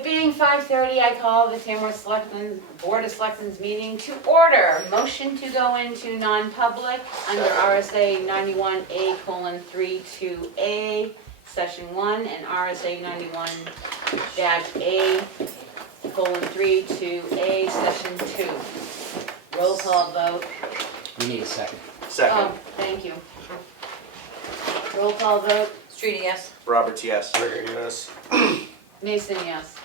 It being 5:30, I call the Tamworth Board of Selectmen's meeting to order. Motion to go into non-public under RSA 91A:32A, Session 1, and RSA 91-A:32A, Session 2. Roll call vote. We need a second. Oh, thank you. Roll call vote. Streety, yes. Roberts, yes. Rick, yes. Mason, yes.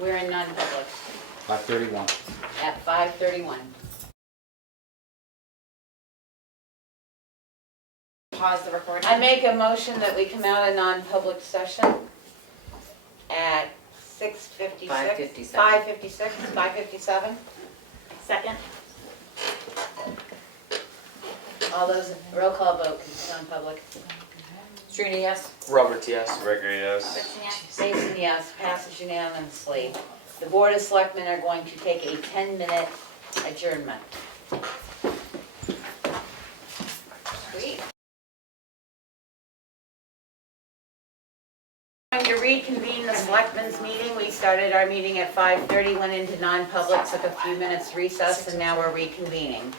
We're in non-public 5:31. at 5:31. Pause the recording. I make a motion that we come out of non-public session at 6:56. 5:57. 5:57. Second. All those, roll call vote, because it's non-public. Streety, yes. Roberts, yes. Rick, yes. Mason, yes, passes unanimously. The Board of Selectmen are going to take a 10-minute adjournment. Sweet. Going to reconvene the Selectmen's meeting. We started our meeting at 5:30, went into non-public, took a few minutes recess, and now we're reconvening.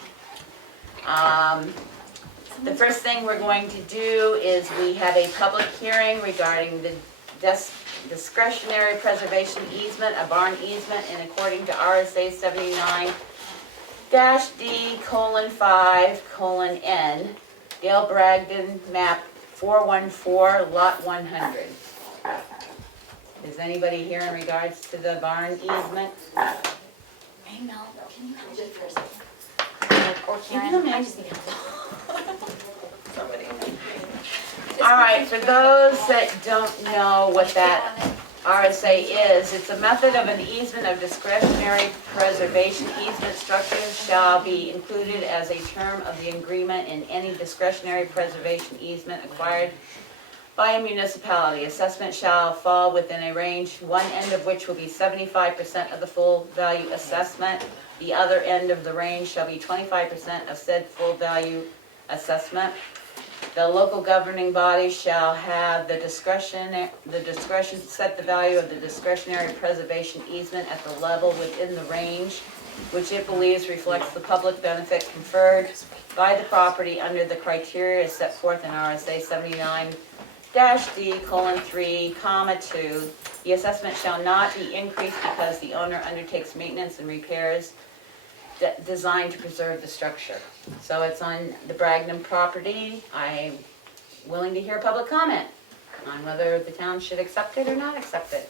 The first thing we're going to do is we have a public hearing regarding the discretionary preservation easement, a barn easement, and according to RSA 79-D:5:N, Dale Bragdon, map 414, lot 100. Is anybody here in regards to the barn easement? Hey Mel, can you hold it for a second? Or Karen, come in. I just need help. Somebody. All right, for those that don't know what that RSA is, it's a method of an easement of discretionary preservation. Easement structures shall be included as a term of the agreement in any discretionary preservation easement acquired by a municipality. Assessment shall fall within a range, one end of which will be 75% of the full value assessment. The other end of the range shall be 25% of said full value assessment. The local governing body shall have the discretion to set the value of the discretionary preservation easement at the level within the range which it believes reflects the public benefit conferred by the property under the criteria set forth in RSA 79-D:3, 2. The assessment shall not be increased because the owner undertakes maintenance and repairs designed to preserve the structure. So it's on the Bragdon property. I'm willing to hear public comment on whether the town should accept it or not accept it.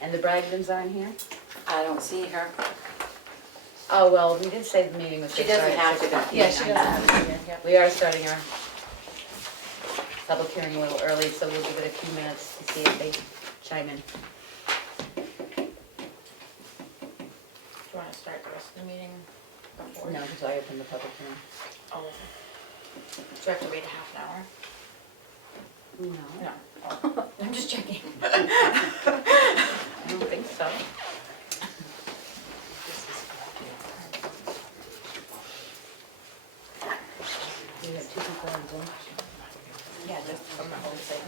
And the Bragdons aren't here? I don't see her. Oh, well, we did say the meeting was. She doesn't have to be. Yeah, she doesn't have to be here. We are starting our public hearing a little early, so we'll give it a few minutes to see if they chime in. Do you want to start the rest of the meeting before? No, because I opened the public hearing. Oh. Do you have to wait a half an hour? No, No. Oh. I'm just checking. I don't think so. We have two people on Zoom. Yeah, just from the whole thing.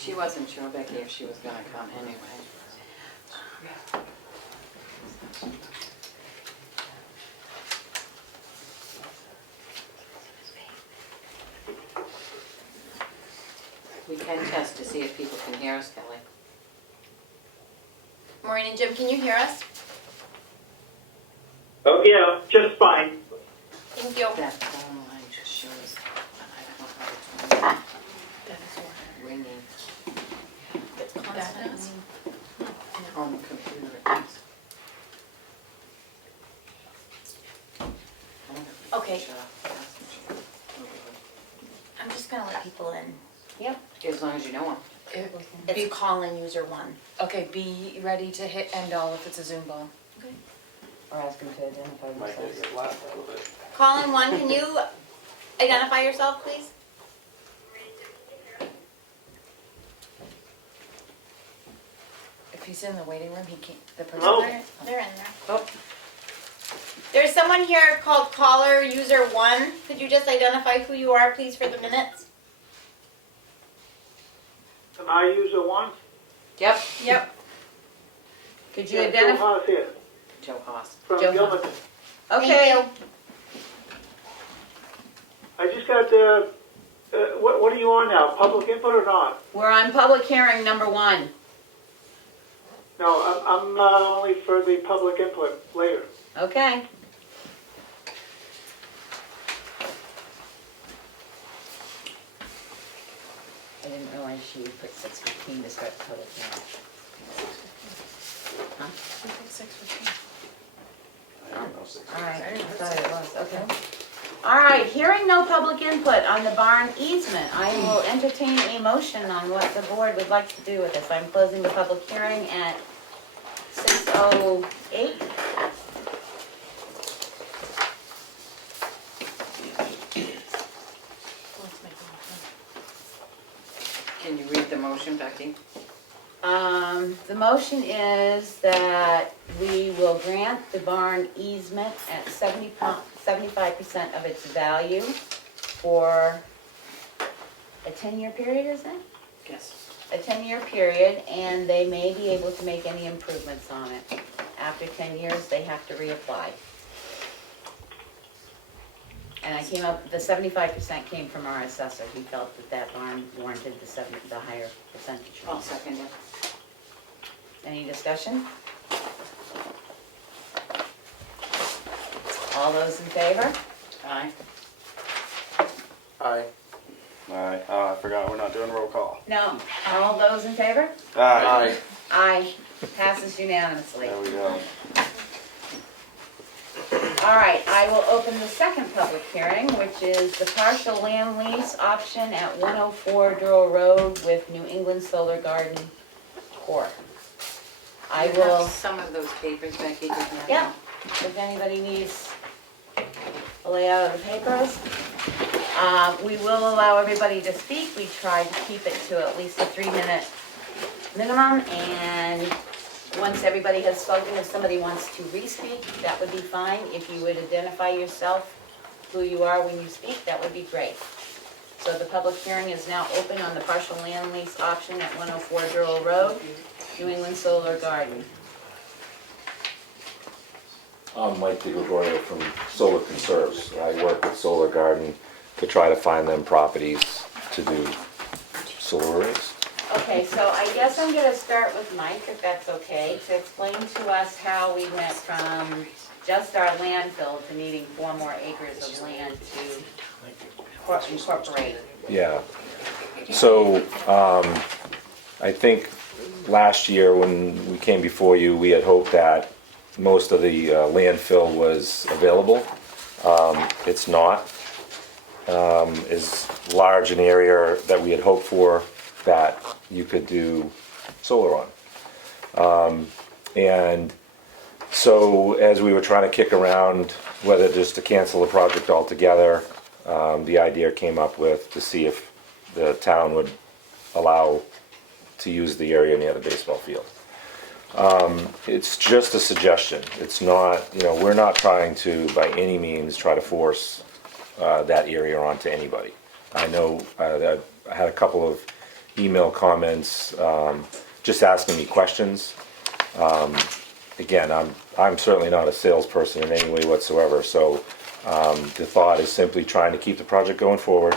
She wasn't sure, Becky, if she was gonna come anyway. We can test to see if people can hear us, Kelly. Maureen and Jim, can you hear us? Oh, yeah, just fine. Thank you. That phone line just shows, I don't know how it's ringing on the computer. It is. I wonder if we can Okay. shut off the gas machine. I'm just gonna let people in. Yep. As long as you know them. It's call-in user 1. Okay, be ready to hit end all if it's a Zoom call. Or ask them to identify Might themselves. get loud a little bit. Call-in 1, can you identify yourself, please? If he's in the waiting room, he can't, the person Hello? there. They're in there. Oh, There's someone here called caller user 1. Could you just identify who you are, please, for the minutes? Am I user one? Yep. Yep. Could you Yeah, identify? Joe Haas here, Joe Haas. from Joe Haas. Gilmerton. Okay. Thank you. I just got, what are you on now, public input or not? We're on public hearing number 1. No, I'm only for the public input later. Okay. I didn't realize you put 6:15 to start the public hearing. Huh? All right, I thought it was, okay. All right, hearing no public input on the barn easement, I will entertain a motion on what the board would like to do with this. I'm closing the public hearing at 6:08. Can you read the motion, Becky? The motion is that we will grant the barn easement at 75% of its value for a 10-year period, isn't it? Yes. A 10-year period, and they may be able to make any improvements on it. After 10 years, they have to reapply. And I came up, the 75% came from our assessor. He felt that that barn warranted the higher percentage. I'll second it. Any discussion? All those in favor? Aye. Aye. Aye. Oh, I forgot, we're not doing roll call. No. All those in favor? Aye. Aye. Passes unanimously. There we go. All right, I will open the second public hearing, which is the partial land lease option at 104 Durrell Road with New England Solar Garden Corp. I You have will, some of those papers, Becky, didn't you? yeah, if anybody needs a layout of the papers. We will allow everybody to speak. We try to keep it to at least a 3-minute minimum, and once everybody has spoken, if somebody wants to re-speak, that would be fine. If you would identify yourself, who you are when you speak, that would be great. So the public hearing is now open on the partial land lease option at 104 Durrell Road, New England Solar Garden. I'm Mike DiGregorio from Solar Conserves. I work with Solar Garden to try to find them properties to do solar arrays. Okay, so I guess I'm gonna start with Mike, if that's okay, to explain to us how we went from just our landfill to needing 4 more acres of land to incorporate. Yeah. So, I think last year when we came before you, we had hoped that most of the landfill was available. It's not. As large an area that we had hoped for that you could do solar on. And so as we were trying to kick around whether just to cancel the project altogether, the idea came up with to see if the town would allow to use the area near the baseball field. It's just a suggestion. It's not, we're not trying to by any means try to force that area onto anybody. I know that I had a couple of email comments just asking me questions. Again, I'm certainly not a salesperson in any way whatsoever, so the thought is simply trying to keep the project going forward.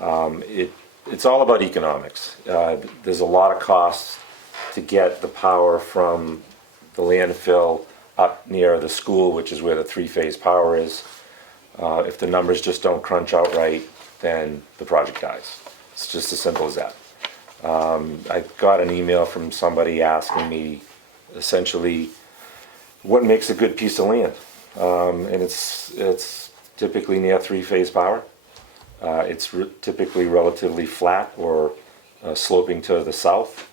It's all about economics. There's a lot of costs to get the power from the landfill up near the school, which is where the 3-phase power is. If the numbers just don't crunch out right, then the project dies. It's just as simple as that. I got an email from somebody asking me essentially what makes a good piece of land. And it's typically near 3-phase power. It's typically relatively flat or sloping to the south.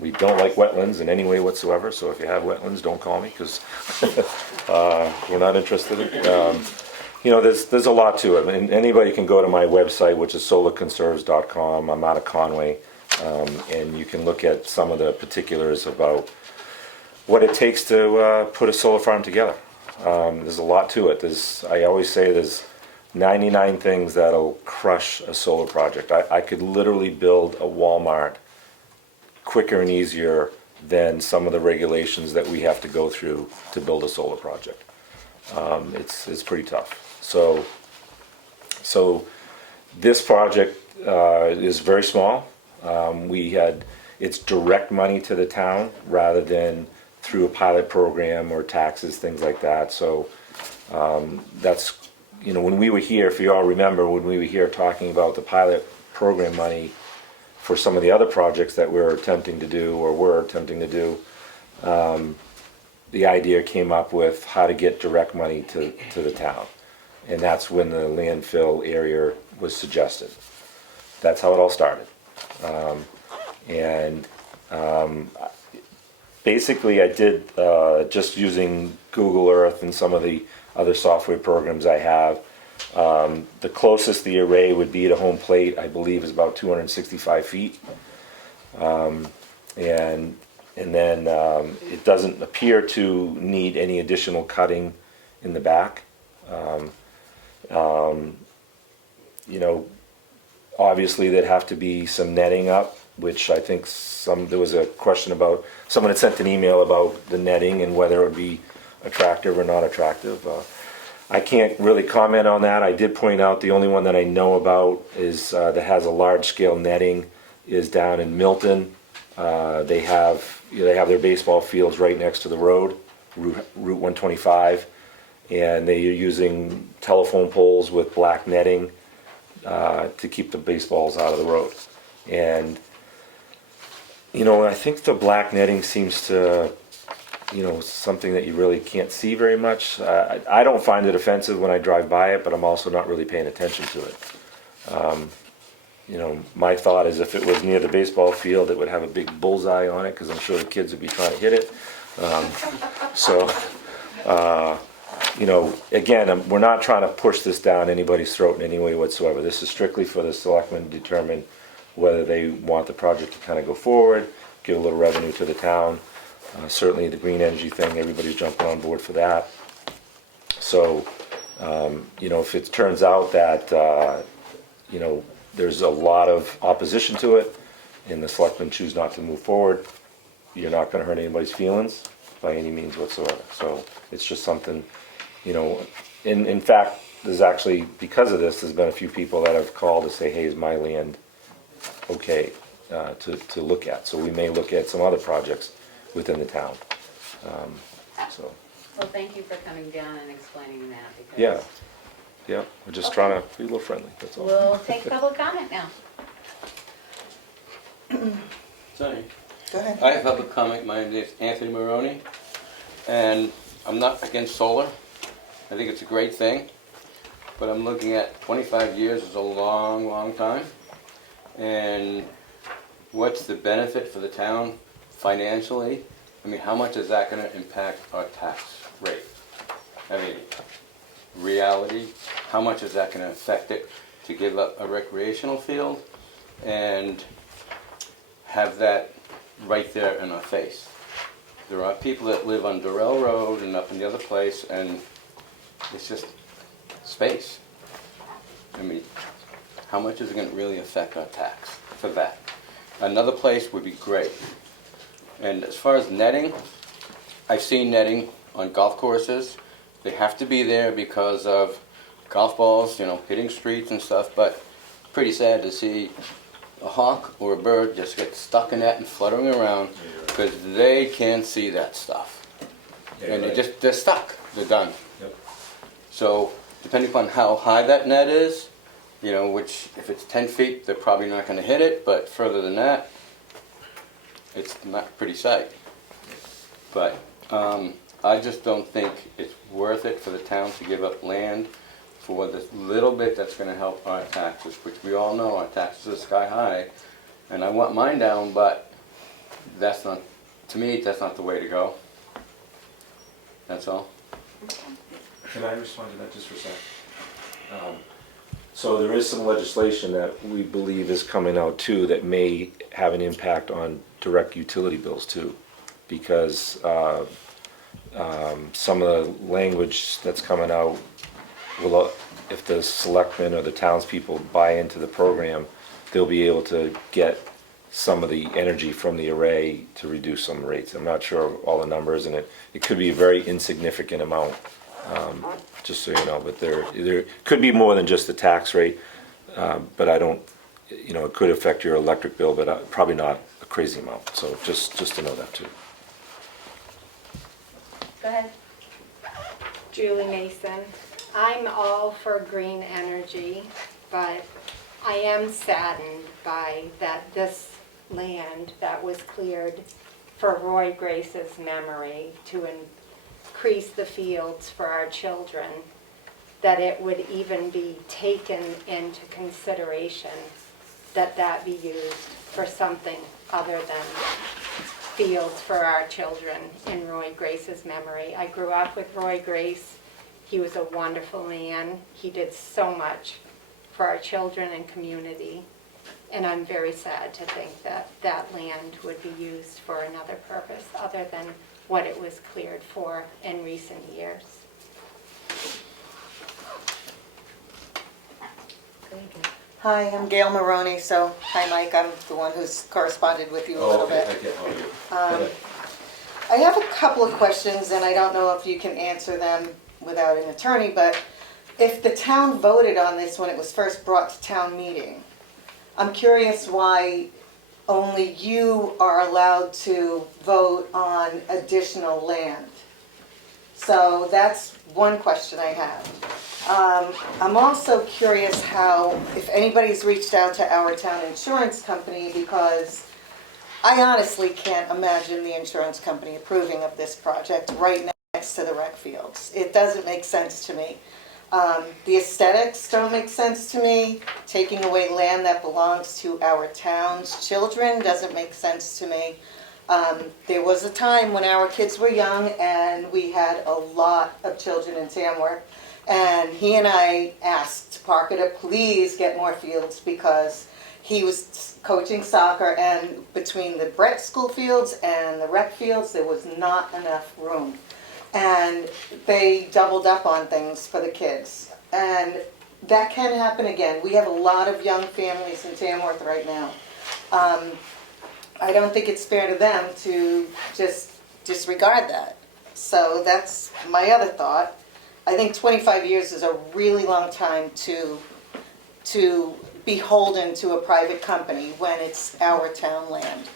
We don't like wetlands in any way whatsoever, so if you have wetlands, don't call me, because we're not interested in there's a lot to it, and anybody can go to my website, which is solarconserves.com. I'm out of Conway, and you can look at some of the particulars about what it takes to put a solar farm together. There's a lot to it. I always say there's 99 things that'll crush a solar project. I could literally build a Walmart quicker and easier than some of the regulations that we have to go through to build a solar project. It's pretty tough. So this project is very small. It's direct money to the town rather than through a pilot program or taxes, things like that. So that's, when we were here, if you all remember, when we were here talking about the pilot program money for some of the other projects that we're attempting to do or were attempting to do, the idea came up with how to get direct money to the town. And that's when the landfill area was suggested. That's how it all started. Basically I did, just using Google Earth and some of the other software programs I have, the closest the array would be to home plate, I believe, is about 265 feet. And then it doesn't appear to need any additional cutting in the back. Obviously there'd have to be some netting up, which I think there was a question about, someone had sent an email about the netting and whether it would be attractive or not attractive. I can't really comment on that. I did point out the only one that I know about is that has a large scale netting is down in Milton. They have their baseball fields right next to the road, Route 125, and they are using telephone poles with black netting to keep the baseballs out of the road. And I think the black netting seems to, something that you really can't see very much. I don't find it offensive when I drive by it, but I'm also not really paying attention to it. My thought is if it was near the baseball field, it would have a big bullseye on it, because I'm sure the kids would be trying to hit it. Again, we're not trying to push this down anybody's throat in any way whatsoever. This is strictly for the selectmen to determine whether they want the project to kind of go forward, give a little revenue to the town. Certainly the green energy thing, everybody's jumping on board for that. So, if it turns out that, there's a lot of opposition to it and the selectmen choose not to move forward, you're not going to hurt anybody's feelings by any means whatsoever. So it's just something, in fact, there's actually, because of this, there's been a few people that have called to say, hey, is my land okay to look at? So we may look at some other projects within the town. Well, thank you for coming down and explaining that, because. Yeah, we're just trying to be a little friendly, that's all. We'll take public comment now. Sorry. Go ahead. I have public comment. My name is Anthony Maroney, and I'm not against solar. I think it's a great thing, but I'm looking at 25 years is a long, long time. And what's the benefit for the town financially? I mean, how much is that going to impact our tax rate? I mean, reality, how much is that going to affect it to give up a recreational field and have that right there in our face? There are people that live on Durrell Road and up in the other place, and it's just space. I mean, how much is it going to really affect our tax for that? Another place would be great. And as far as netting, I've seen netting on golf courses. They have to be there because of golf balls, hitting streets and stuff, but pretty sad to see a hawk or a bird just get stuck in that and fluttering around because they can't see that stuff. And they're stuck, they're done. Yep. So depending upon how high that net is, which if it's 10 feet, they're probably not going to hit it, but further than that, it's not a pretty sight. But I just don't think it's worth it for the town to give up land for this little bit that's going to help our taxes, which we all know our taxes are sky high, and I want mine down, but that's not, to me, that's not the way to go. That's all. Can I respond to that just for a second? So there is some legislation that we believe is coming out too that may have an impact on direct utility bills too. because some of the language that's coming out will, if the selectmen or the townspeople buy into the program, they'll be able to get some of the energy from the array to reduce some rates. I'm not sure of all the numbers, and it could be a very insignificant amount, just so you know, but there could be more than just the tax rate, but I don't, it could affect your electric bill, but probably not a crazy amount, so just to know that too. Go ahead. Julie Mason. I'm all for green energy, but I am saddened by that this land that was cleared for Roy Grace's memory to increase the fields for our children, that it would even be taken into consideration that that be used for something other than fields for our children in Roy Grace's memory. I grew up with Roy Grace. He was a wonderful man. He did so much for our children and community. And I'm very sad to think that that land would be used for another purpose other than what it was cleared for in recent years. Hi, I'm Gail Maroney, so, hi Mike, I'm the one who's corresponded with you a little bit. I have a couple of questions, and I don't know if you can answer them without an attorney, but if the town voted on this when it was first brought to town meeting, I'm curious why only you are allowed to vote on additional land. So that's one question I have. I'm also curious how, if anybody's reached out to our town insurance company, because I honestly can't imagine the insurance company approving of this project right next to the rec fields. It doesn't make sense to me. The aesthetics don't make sense to me. Taking away land that belongs to our town's children doesn't make sense to me. There was a time when our kids were young and we had a lot of children in Tamworth, and he and I asked Parker to please get more fields because he was coaching soccer, and between the Brett School fields and the rec fields there was not enough room. And they doubled up on things for the kids. And that can happen again. We have a lot of young families in Tamworth right now. I don't think it's fair to them to just disregard that. So that's my other thought. I think 25 years is a really long time to be beholden to a private company when it's our town land.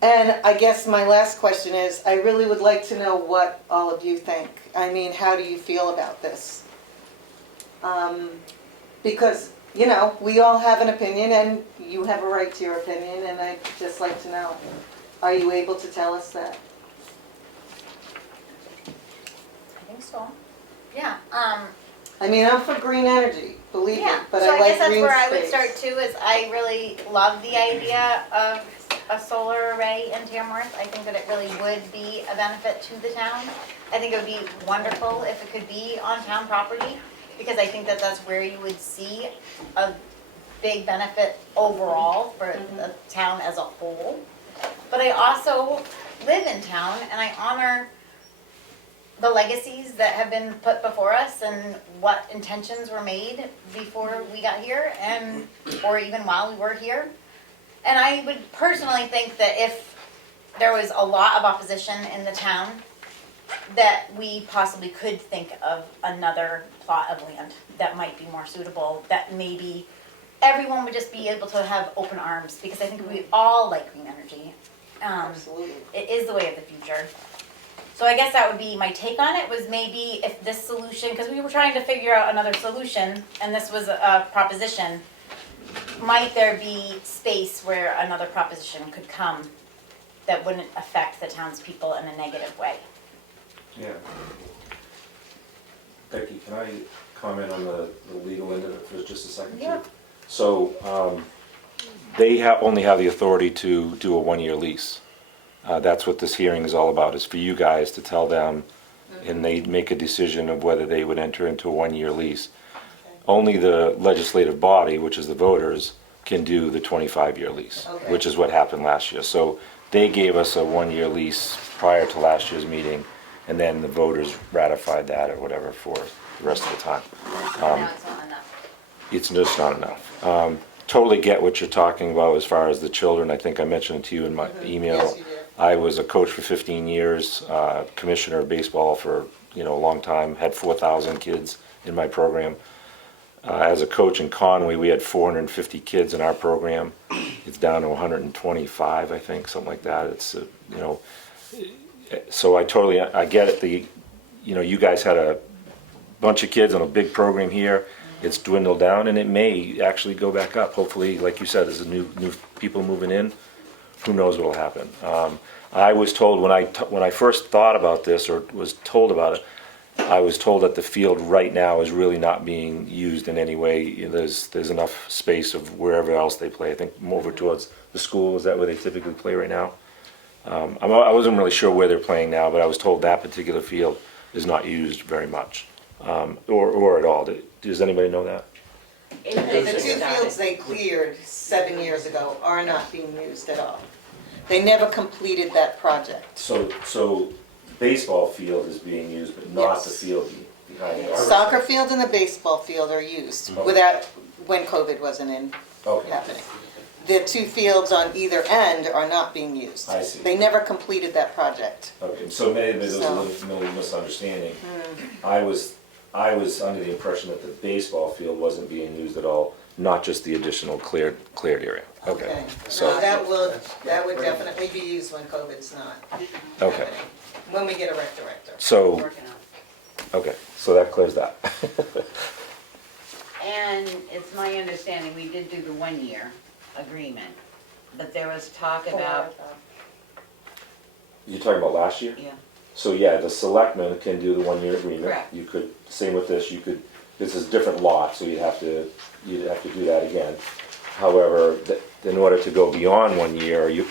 And I guess my last question is, I really would like to know what all of you think. I mean, how do you feel about this? Because, we all have an opinion, and you have a right to your opinion, and I'd just like to know, are you able to tell us that? I think so. Yeah. I mean, I'm for green energy, believe me, Yeah. but So I I like guess that's green where space. I would start too. Is I really love the idea of a solar array in Tamworth. I think that it really would be a benefit to the town. I think it would be wonderful if it could be on town property, because I think that that's where you would see a big benefit overall for the town as a whole. But I also live in town and I honor the legacies that have been put before us and what intentions were made before we got here and or even while we were here. And I would personally think that if there was a lot of opposition in the town, that we possibly could think of another plot of land that might be more suitable, that maybe everyone would just be able to have open arms, because I think we all like green energy. Absolutely. It is the way of the future. So I guess that would be my take on it, was maybe if this solution, because we were trying to figure out another solution, and this was a proposition, might there be space where another proposition could come that wouldn't affect the townspeople in a negative way? Yeah. Becky, can I comment on the legal end of it for just a second? Yeah. So they only have the authority to do a one-year lease. That's what this hearing is all about, is for you guys to tell them, and they make a decision of whether they would enter into a one-year lease. Only the legislative body, which is the voters, can do the 25-year lease, Okay. which is what happened last year. So they gave us a 1-year lease prior to last year's meeting, and then the voters ratified that or whatever for the rest of the time. Now it's not enough. It's just not enough. Totally get what you're talking about as far as the children. I think I mentioned it to you in my email. Yes, you did. I was a coach for 15 years, commissioner of baseball for, a long time, had 4,000 kids in my program. As a coach in Conway, we had 450 kids in our program. It's down to 125, I think, something like that. It's, so I get it. You guys had a bunch of kids on a big program here. It's dwindled down, and it may actually go back up. Hopefully, like you said, there's new people moving in. Who knows what'll happen? I was told when I first thought about this or was told about it, I was told that the field right now is really not being used in any way. There's enough space of wherever else they play. I think over towards the school. Is that where they typically play right now? I wasn't really sure where they're playing now, but I was told that particular field is not used very much, or at all. Does anybody know that? The two fields they cleared 7 years ago are not being used at all. They never completed that project. So baseball field is being used, but not the Yes. field behind it. Soccer field and the baseball field are used without, when COVID wasn't Okay. happening. The two fields on either end are not being used. I see. They never completed that project. Okay, so maybe there's a So- little misunderstanding. I was under the impression that the baseball field wasn't being used at all, not just the additional cleared area. Okay, So so, that would definitely be used when COVID's not okay, happening. When we get a rec director. so, Working on okay, so that clears that. it. And it's my understanding, we did do the 1-year agreement, but there was talk about, You're talking about last year? yeah, So yeah, the selectmen can do the 1-year agreement. Correct. You could, same with this, this is different lot, so you'd have to do that again. However, in order to go beyond 1 year, or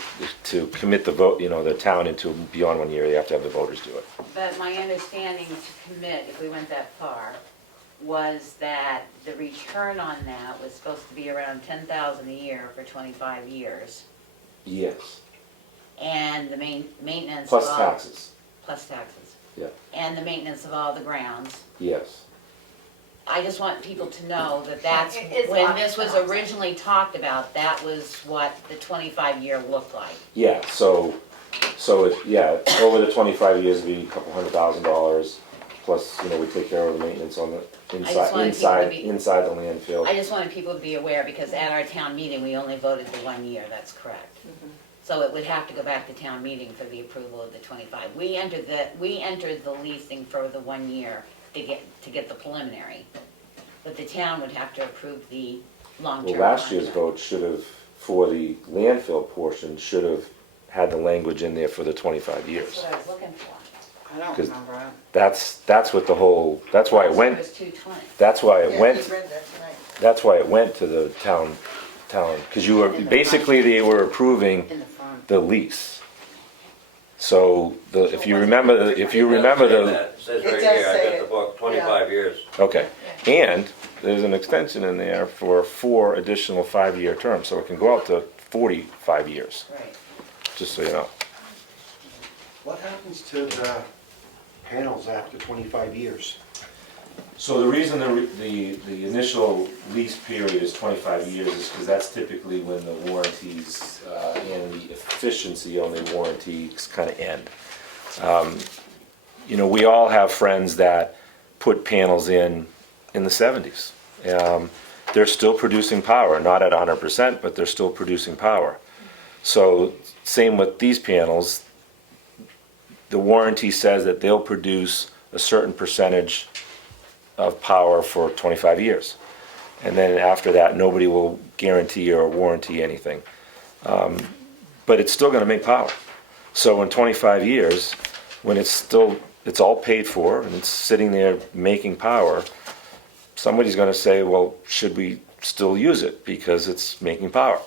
to commit the vote, the town into beyond 1 year, you have to have the voters do it. but my understanding to commit, if we went that far, was that the return on that was supposed to be around 10,000 a year for 25 years. Yes, And the maintenance. plus of all- taxes, Plus taxes. yeah, And the maintenance of all the grounds. yes. I just want people to know that that's, It is when off this was balance. originally talked about, that was what the 25-year looked like. Yeah, so over the 25 years, it'd be a couple $100,000, plus, we take care of the maintenance on the just wanted people to be- inside the landfill. I just wanted people to be aware, because at our town meeting, we only voted the 1 year, that's correct. So it would have to go back to town meeting for the approval of the 25. We entered the leasing for the 1 year to get the preliminary, but the town would have to approve the long-term Well, last year's contract. vote should have, for the landfill portion, should have had the language in there for the 25 years. That's what I was looking for. I don't 'Cause remember it. That's what the whole, that's why it It went, was 220. that's why it Yeah, went, we read that tonight. that's why it went to the town, because basically they were approving In the front. the lease. So if you remember the, It says right It does here, I say got it. the book, 25 years. okay, and there's an extension in there for 4 additional 5-year terms, so it can go out to 45 years, Right. just so you know. What happens to the panels after 25 years? So the reason the initial lease period is 25 years is because that's typically when the warranties and the efficiency on the warranties kind of end. We all have friends that put panels in the 70s. They're still producing power, not at 100%, but they're still producing power. So same with these panels, the warranty says that they'll produce a certain percentage of power for 25 years. And then after that, nobody will guarantee or warranty anything. But it's still gonna make power. So in 25 years, when it's all paid for and it's sitting there making power, somebody's gonna say, well, should we still use it because it's making power?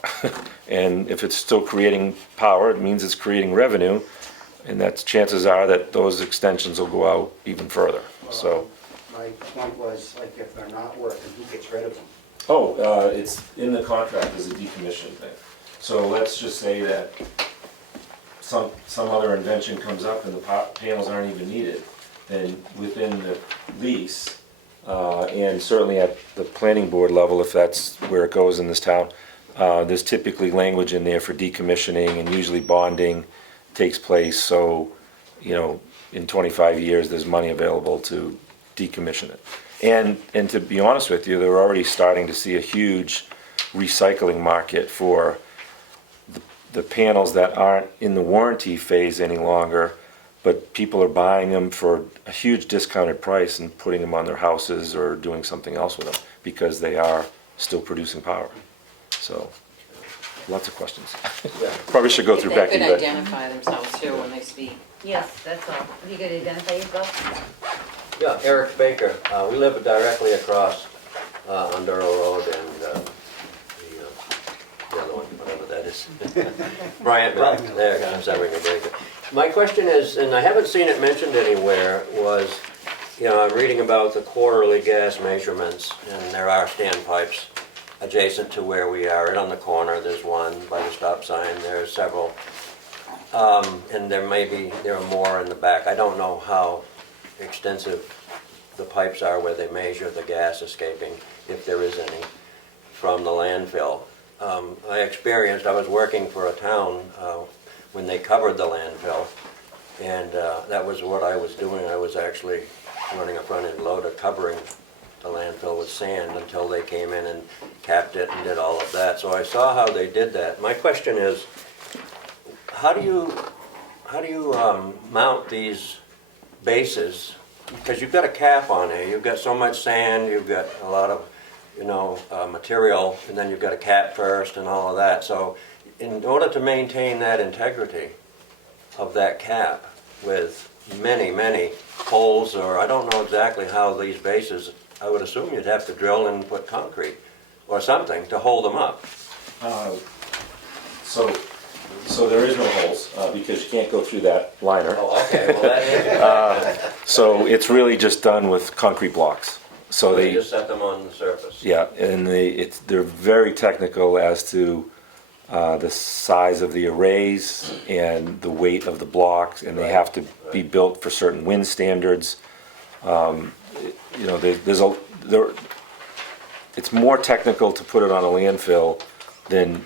And if it's still creating power, it means it's creating revenue, and that's, chances are that those extensions will go out even further, so. My point was, like, if they're not working, who gets rid of them? It's in the contract as a decommission thing. So let's just say that some other invention comes up and the panels aren't even needed, then within the lease, and certainly at the planning board level, if that's where it goes in this town, there's typically language in there for decommissioning, and usually bonding takes place, so, you know, in 25 years, there's money available to decommission it. And to be honest with you, they're already starting to see a huge recycling market for the panels that aren't in the warranty phase any longer, but people are buying them for a huge discounted price and putting them on their houses or doing something else with them because they are still producing power. So, lots of questions. Probably should go through Becky, They could but identify themselves too when they speak. Yes, that's all. You could identify yourself? Yeah, Eric Baker. We live directly across on Durrow Road and the other one, whatever that is. Bryant Mill. There, I'm sorry, Baker. My question is, and I haven't seen it mentioned anywhere, was, you know, I'm reading about the quarterly gas measurements, and there are standpipes adjacent to where we are. Right on the corner, there's one by the stop sign. There are several. And there are more in the back. I don't know how extensive the pipes are where they measure the gas escaping, if there is any, from the landfill. I was working for a town when they covered the landfill, and that was what I was doing. I was actually running a front-end loader covering the landfill with sand until they came in and capped it and did all of that. So I saw how they did that. My question is, how do you mount these bases? Because you've got a cap on it. You've got so much sand. You've got a lot of, material, and then you've got a cap first and all of that. So, in order to maintain that integrity of that cap with many, many holes, or I don't know exactly how these bases. I would assume you'd have to drill and put concrete or something to hold them up. So there is no holes, because you can't go through that liner. Oh, okay, well that is. So it's really just done with concrete blocks. So They just set them on the surface. yeah, and they're very technical as to the size of the arrays and the weight of the blocks, and they have to be built for certain wind standards. It's more technical to put it on a landfill than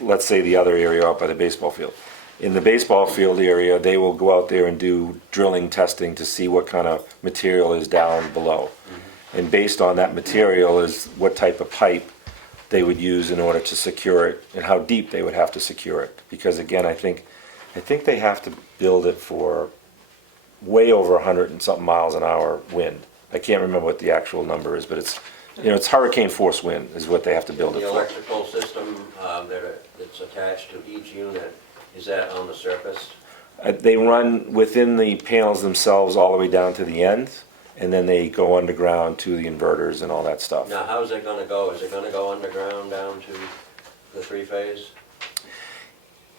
let's say the other area out by the baseball field. In the baseball field area, they will go out there and do drilling testing to see what kind of material is down below. And based on that material is what type of pipe they would use in order to secure it and how deep they would have to secure it. Because again, I think they have to build it for way over 100 and something miles an hour wind. I can't remember what the actual number is, but it's hurricane force wind is what they have to build it The for. electrical system that's attached to each unit, is that on the surface? They run within the panels themselves all the way down to the end, and then they go underground to the inverters and all that stuff. Now, how's it gonna go? Is it gonna go underground down to the three-phase?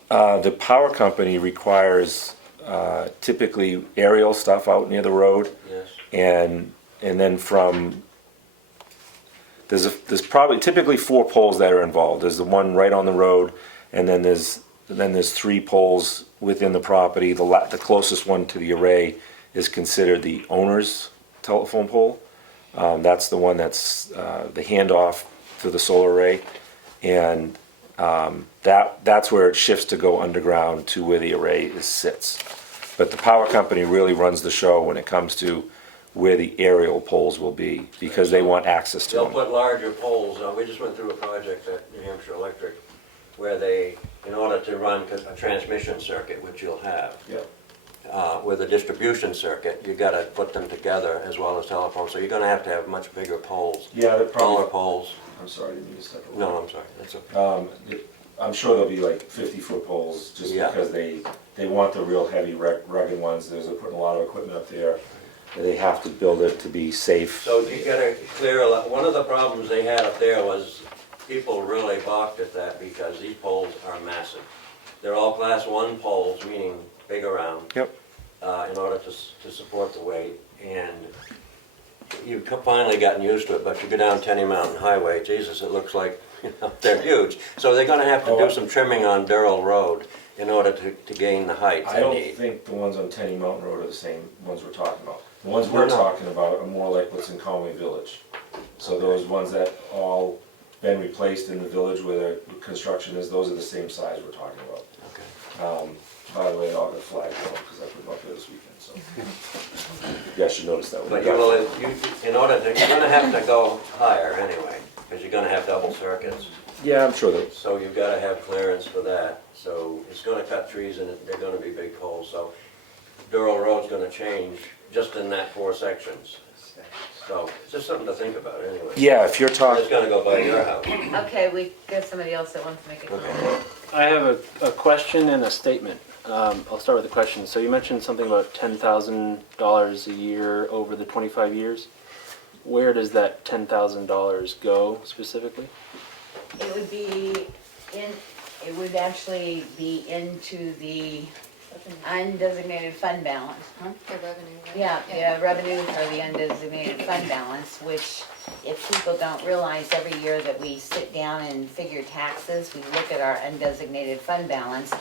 The power company requires typically aerial stuff out near the road, Yes. and then from there's probably typically 4 poles that are involved. There's the one right on the road, and then there's 3 poles within the property. The closest one to the array is considered the owner's telephone pole. That's the one that's the handoff to the solar array, and that's where it shifts to go underground to where the array sits. But the power company really runs the show when it comes to where the aerial poles will be, because they want access to They'll them. put larger poles. We just went through a project at New Hampshire Electric where they, in order to run a transmission circuit, which you'll have, with a distribution circuit, you gotta put them together as well as telephone. So you're gonna have to have much bigger poles. Yeah, they're probably. Taller poles. I'm sorry, I didn't mean to step over. No, I'm sorry, that's okay. I'm sure there'll be like 50-foot poles, just Yeah. because they want the real heavy rugged ones. They're putting a lot of equipment up there. They have to build it to be safe. So you gotta clear one of the problems they had up there was people really balked at that because these poles are massive. They're all class 1 poles, meaning big around. Yep. In order to support the weight, and you've finally gotten used to it, but you go down Tenny Mountain Highway, Jesus, it looks like, they're huge. So they're gonna have to do some trimming on Durrell Road in order to gain the height I they don't need. think the ones on Tenny Mountain Road are the same ones we're talking about. The ones we're No, no. talking about are more like what's in Comeau Village. So those ones that all been replaced in the village where the construction is, those are the same size we're talking about. Okay. By the way, I'll get flagged out because I put them up there this weekend, so. You guys should notice that. But you will, in order to, you're gonna have to go higher anyway, because you're gonna have double circuits. Yeah, I'm sure that. So you've gotta have clearance for that. So it's gonna cut trees and they're gonna be big poles. So Durrell Road's gonna change just in that 4 sections. So it's just something to think about anyway. Yeah, if you're talking. It's gonna go by your house. Okay, we got somebody else that wants to make a comment. Okay. I have a question and a statement. I'll start with the question. So you mentioned something about $10,000 a year over the 25 years. Where does that $10,000 go specifically? It would be it would actually be into the undesignated fund balance, huh? The revenue, right? Yeah, revenue for the undesignated fund balance, which if people don't realize, every year that we sit down and figure taxes, we look at our undesignated fund balance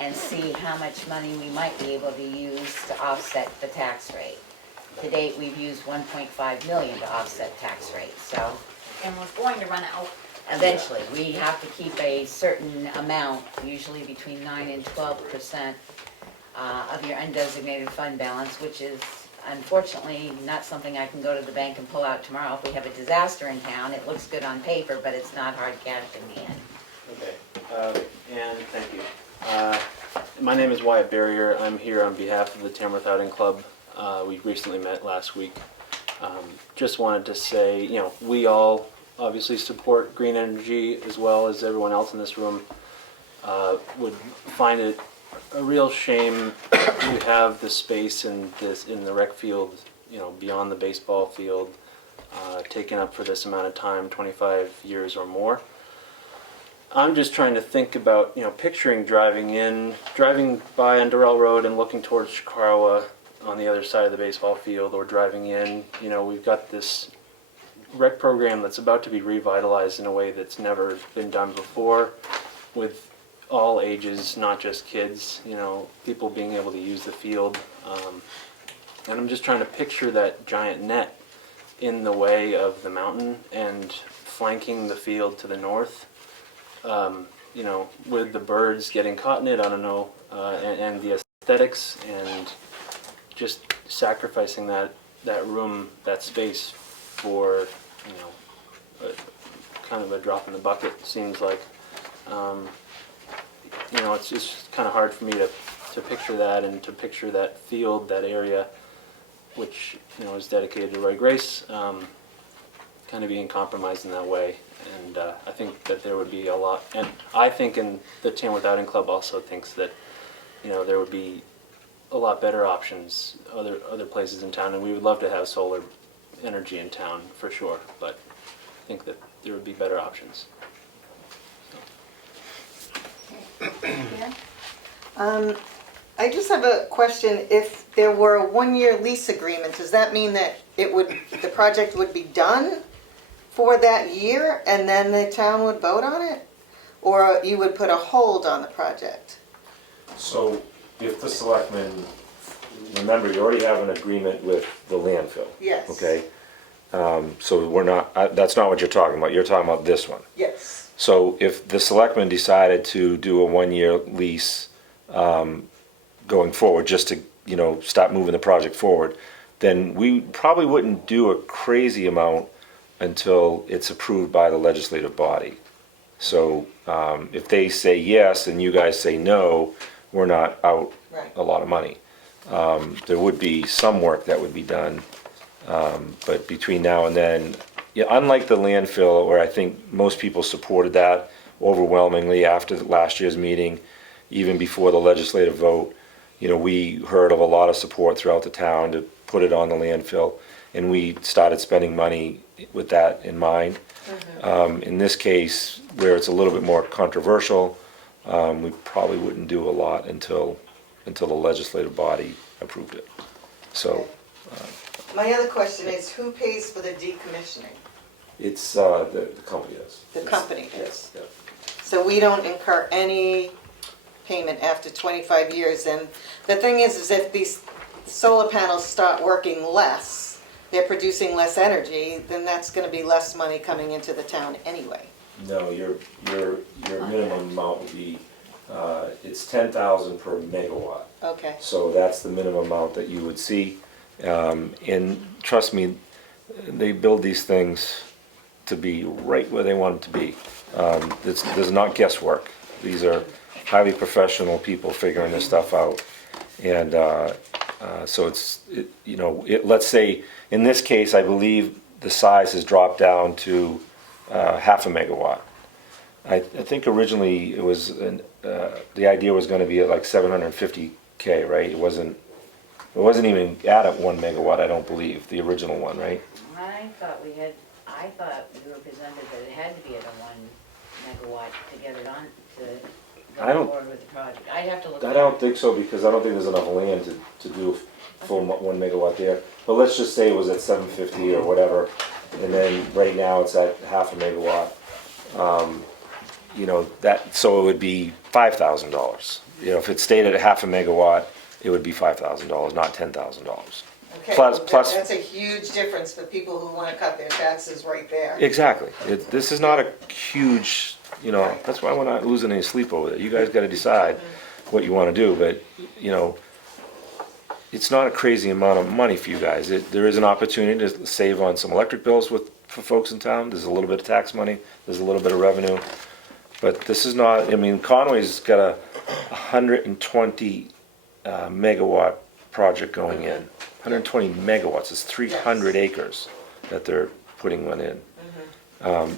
and see how much money we might be able to use to offset the tax rate. To date, we've used 1.5 million to offset tax rate, so And was going to run out. eventually, we have to keep a certain amount, usually between 9 and 12% of your undesignated fund balance, which is unfortunately not something I can go to the bank and pull out tomorrow. If we have a disaster in town, it looks good on paper, but it's not hard cash in the end. Okay, and thank you. My name is Wyatt Barrier. I'm here on behalf of the Tamworth Outing Club. We recently met last week. Just wanted to say, you know, we all obviously support green energy as well as everyone else in this room. Would find it a real shame to have the space in the rec field, you know, beyond the baseball field, taken up for this amount of time, 25 years or more. I'm just trying to think about, you know, picturing driving by on Durrell Road and looking towards Chicago on the other side of the baseball field, or driving in, you know, we've got this rec program that's about to be revitalized in a way that's never been done before, with all ages, not just kids, you know, people being able to use the field. And I'm just trying to picture that giant net in the way of the mountain and flanking the field to the north. You know, with the birds getting caught in it, I don't know, and the aesthetics, and just sacrificing that room, that space for, you know, kind of a drop in the bucket, seems like. You know, it's just kind of hard for me to picture that, and to picture that field, that area, which, you know, is dedicated to Roy Grace, kind of being compromised in that way. And I think that there would be a lot, and I think in the Tamworth Outing Club also thinks that, you know, there would be a lot better options, other places in town, and we would love to have solar energy in town for sure, but I think that there would be better options. I just have a question. If there were a 1-year lease agreement, does that mean that the project would be done for that year and then the town would vote on it? Or you would put a hold on the project? So if the selectmen, remember, you already have an agreement with the landfill. Yes. Okay? So we're not, that's not what you're talking about. You're talking about this one. Yes. So if the selectmen decided to do a 1-year lease going forward, just to, you know, stop moving the project forward, then we probably wouldn't do a crazy amount until it's approved by the legislative body. So if they say yes and you guys say no, we're not out a lot of money. There would be some work that would be done, but between now and then, yeah, unlike the landfill, where I think most people supported that overwhelmingly after last year's meeting, even before the legislative vote, you know, we heard of a lot of support throughout the town to put it on the landfill, and we started spending money with that in mind. In this case, where it's a little bit more controversial, we probably wouldn't do a lot until the legislative body approved it. So. My other question is, who pays for the decommissioning? It's, the company does. The company Yes, does. yeah. So we don't incur any payment after 25 years. And the thing is if these solar panels start working less, they're producing less energy, then that's gonna be less money coming into the town anyway. No, your minimum amount would be, it's 10,000 per megawatt. Okay. So that's the minimum amount that you would see. And trust me, they build these things to be right where they want them to be. There's not guesswork. These are highly professional people figuring this stuff out. And so let's say, in this case, I believe the size has dropped down to half a megawatt. I think originally it was, the idea was gonna be at like 750K, right? It wasn't even at 1 megawatt, I don't believe, the original one, right? I thought we were presented that it had to be at a 1 megawatt to get it on, to I go don't- forward with the project. I'd have to look. I don't think so, because I don't think there's enough land to do a full 1 megawatt there. But let's just say it was at 750 or whatever, and then right now it's at half a megawatt. So it would be $5,000. If it stayed at half a megawatt, it would be $5,000, not $10,000. Okay, Plus- well, plus- that's a huge difference for people who wanna cut their taxes right there. Exactly. This is not a huge, that's why we're not losing any sleep over it. You guys gotta decide what you wanna do, but, it's not a crazy amount of money for you guys. There is an opportunity to save on some electric bills for folks in town. There's a little bit of tax money, there's a little bit of revenue. But this is not, Conway's got a 120 megawatt project going in. 120 megawatts, it's 300 acres that they're putting one in.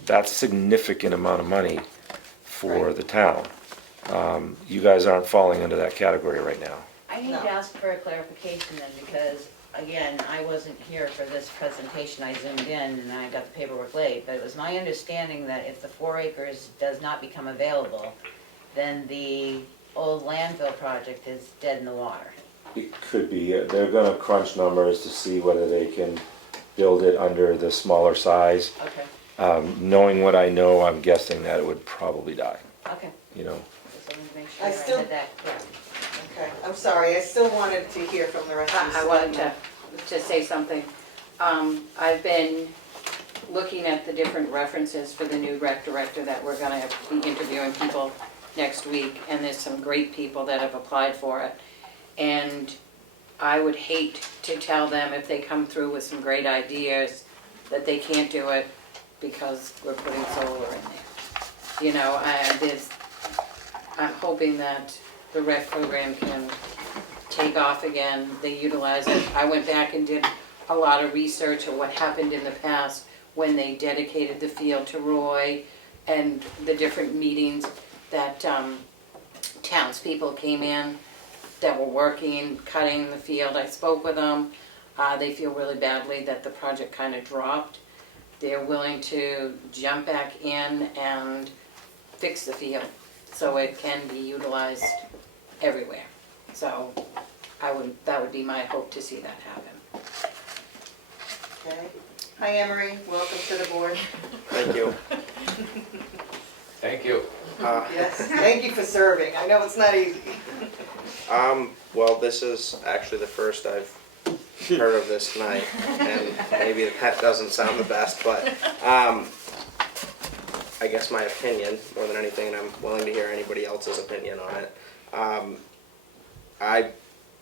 That's a significant amount of money for the town. You guys aren't falling into that category right now. I need to ask for a clarification then, because, again, I wasn't here for this presentation, I zoomed in and I got the paperwork late, but it was my understanding that if the 4 acres does not become available, then the old landfill project is dead in the water. It could be, they're gonna crunch numbers to see whether they can build it under the smaller size. Okay, Knowing what I know, I'm guessing that it would probably die, okay, you know. just wanted to make sure I I still- had that correct. Okay, I'm sorry, I still wanted to hear from the rest of the I wanted selectmen. to say something. I've been looking at the different references for the new rec director that we're gonna be interviewing people next week, and there's some great people that have applied for it. And I would hate to tell them if they come through with some great ideas that they can't do it because we're putting solar in there. I'm hoping that the rec program can take off again. They utilize it. I went back and did a lot of research of what happened in the past when they dedicated the field to Roy, and the different meetings that townspeople came in that were working, cutting the field. I spoke with them. They feel really badly that the project kind of dropped. They're willing to jump back in and fix the field so it can be utilized everywhere. So that would be my hope to see that happen. Okay. Hi, Emery, welcome to the board. Thank you. Thank you. Yes, thank you for serving, I know it's not easy. Well, this is actually the first I've heard of this tonight, and maybe that doesn't sound the best, but I guess my opinion, more than anything, and I'm willing to hear anybody else's opinion on it. I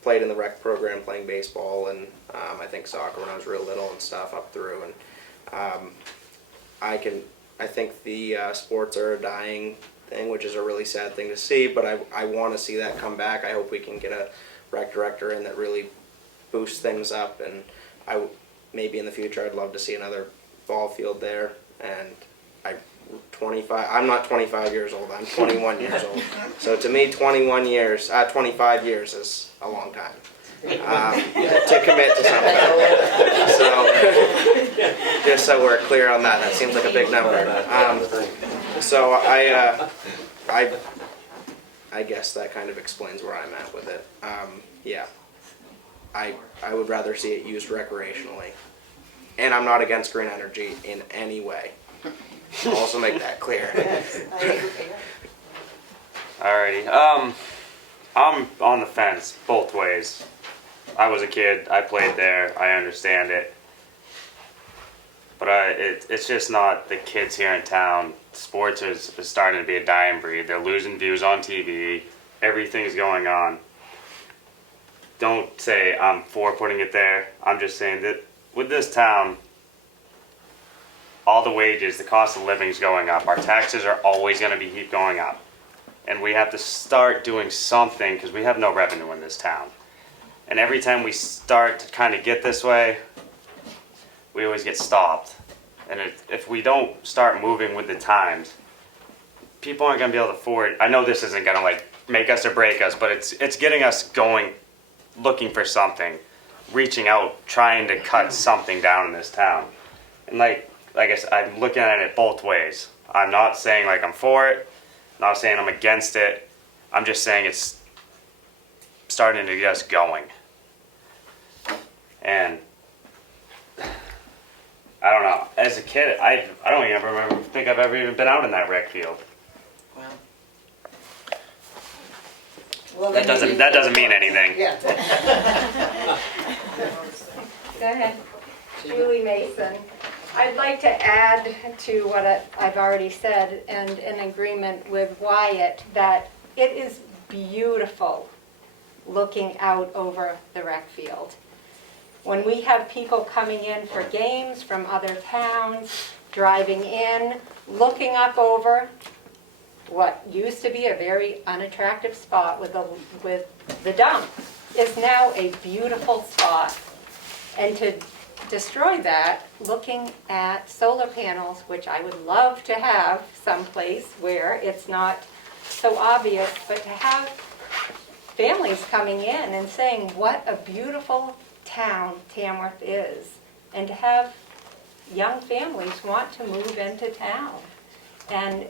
played in the rec program playing baseball and I think soccer when I was real little and stuff up through, and I think the sports are a dying thing, which is a really sad thing to see, but I want to see that come back. I hope we can get a rec director in that really boosts things up, and maybe in the future I'd love to see another ball field there. And I'm not 25 years old, I'm 21 years old. So to me, 25 years is a long time to commit to something. So, just so we're clear on that seems like a big number. So I guess that kind of explains where I'm at with it. Yeah. I would rather see it used recreationally. And I'm not against green energy in any way. I'll also make that clear. Alrighty. I'm on the fence both ways. I was a kid. I played there. I understand it. But it's just not the kids here in town. Sports is starting to be a dying breed. They're losing views on TV. Everything's going on. Don't say I'm for putting it there. I'm just saying that with this town, all the wages, the cost of living is going up. Our taxes are always going to keep going up. And we have to start doing something because we have no revenue in this town. And every time we start to kind of get this way, we always get stopped. And if we don't start moving with the times, people aren't going to be able to afford. I know this isn't going to like make us or break us, but it's getting us going, looking for something, reaching out, trying to cut something down in this town. And like I said, I'm looking at it both ways. I'm not saying like I'm for it, not saying I'm against it. I'm just saying it's starting to get us going. And I don't know. As a kid, I don't even think I've ever even been out in that rec field. Well, That doesn't mean anything. Yeah. Go ahead. Julie Mason. I'd like to add to what I've already said, and in agreement with Wyatt, that it is beautiful looking out over the rec field. When we have people coming in for games from other towns, driving in, looking up over what used to be a very unattractive spot with the dump, is now a beautiful spot. And to destroy that, looking at solar panels, which I would love to have someplace where it's not so obvious, but to have families coming in and saying what a beautiful town Tamworth is, and to have young families want to move into town. And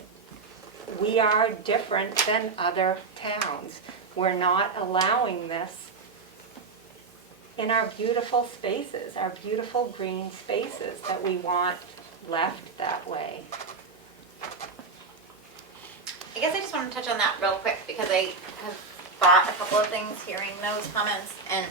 we are different than other towns. We're not allowing this in our beautiful spaces, our beautiful green spaces that we want left that way. I guess I just want to touch on that real quick because I have thought a couple of things hearing those comments, and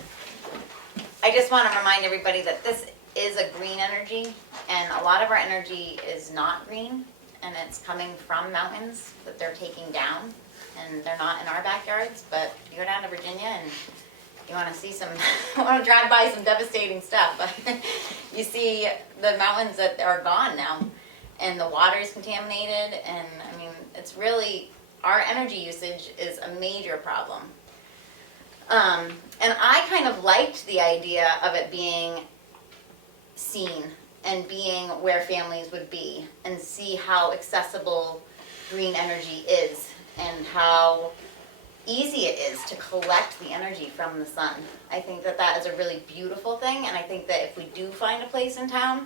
I just want to remind everybody that this is a green energy, and a lot of our energy is not green, and it's coming from mountains that they're taking down, and they're not in our backyards. But if you go down to Virginia and you want to see some, want to drive by some devastating stuff, but you see the mountains that are gone now, and the water is contaminated, and I mean, it's really, our energy usage is a major problem. And I kind of liked the idea of it being seen and being where families would be and see how accessible green energy is and how easy it is to collect the energy from the sun. I think that that is a really beautiful thing, and I think that if we do find a place in town,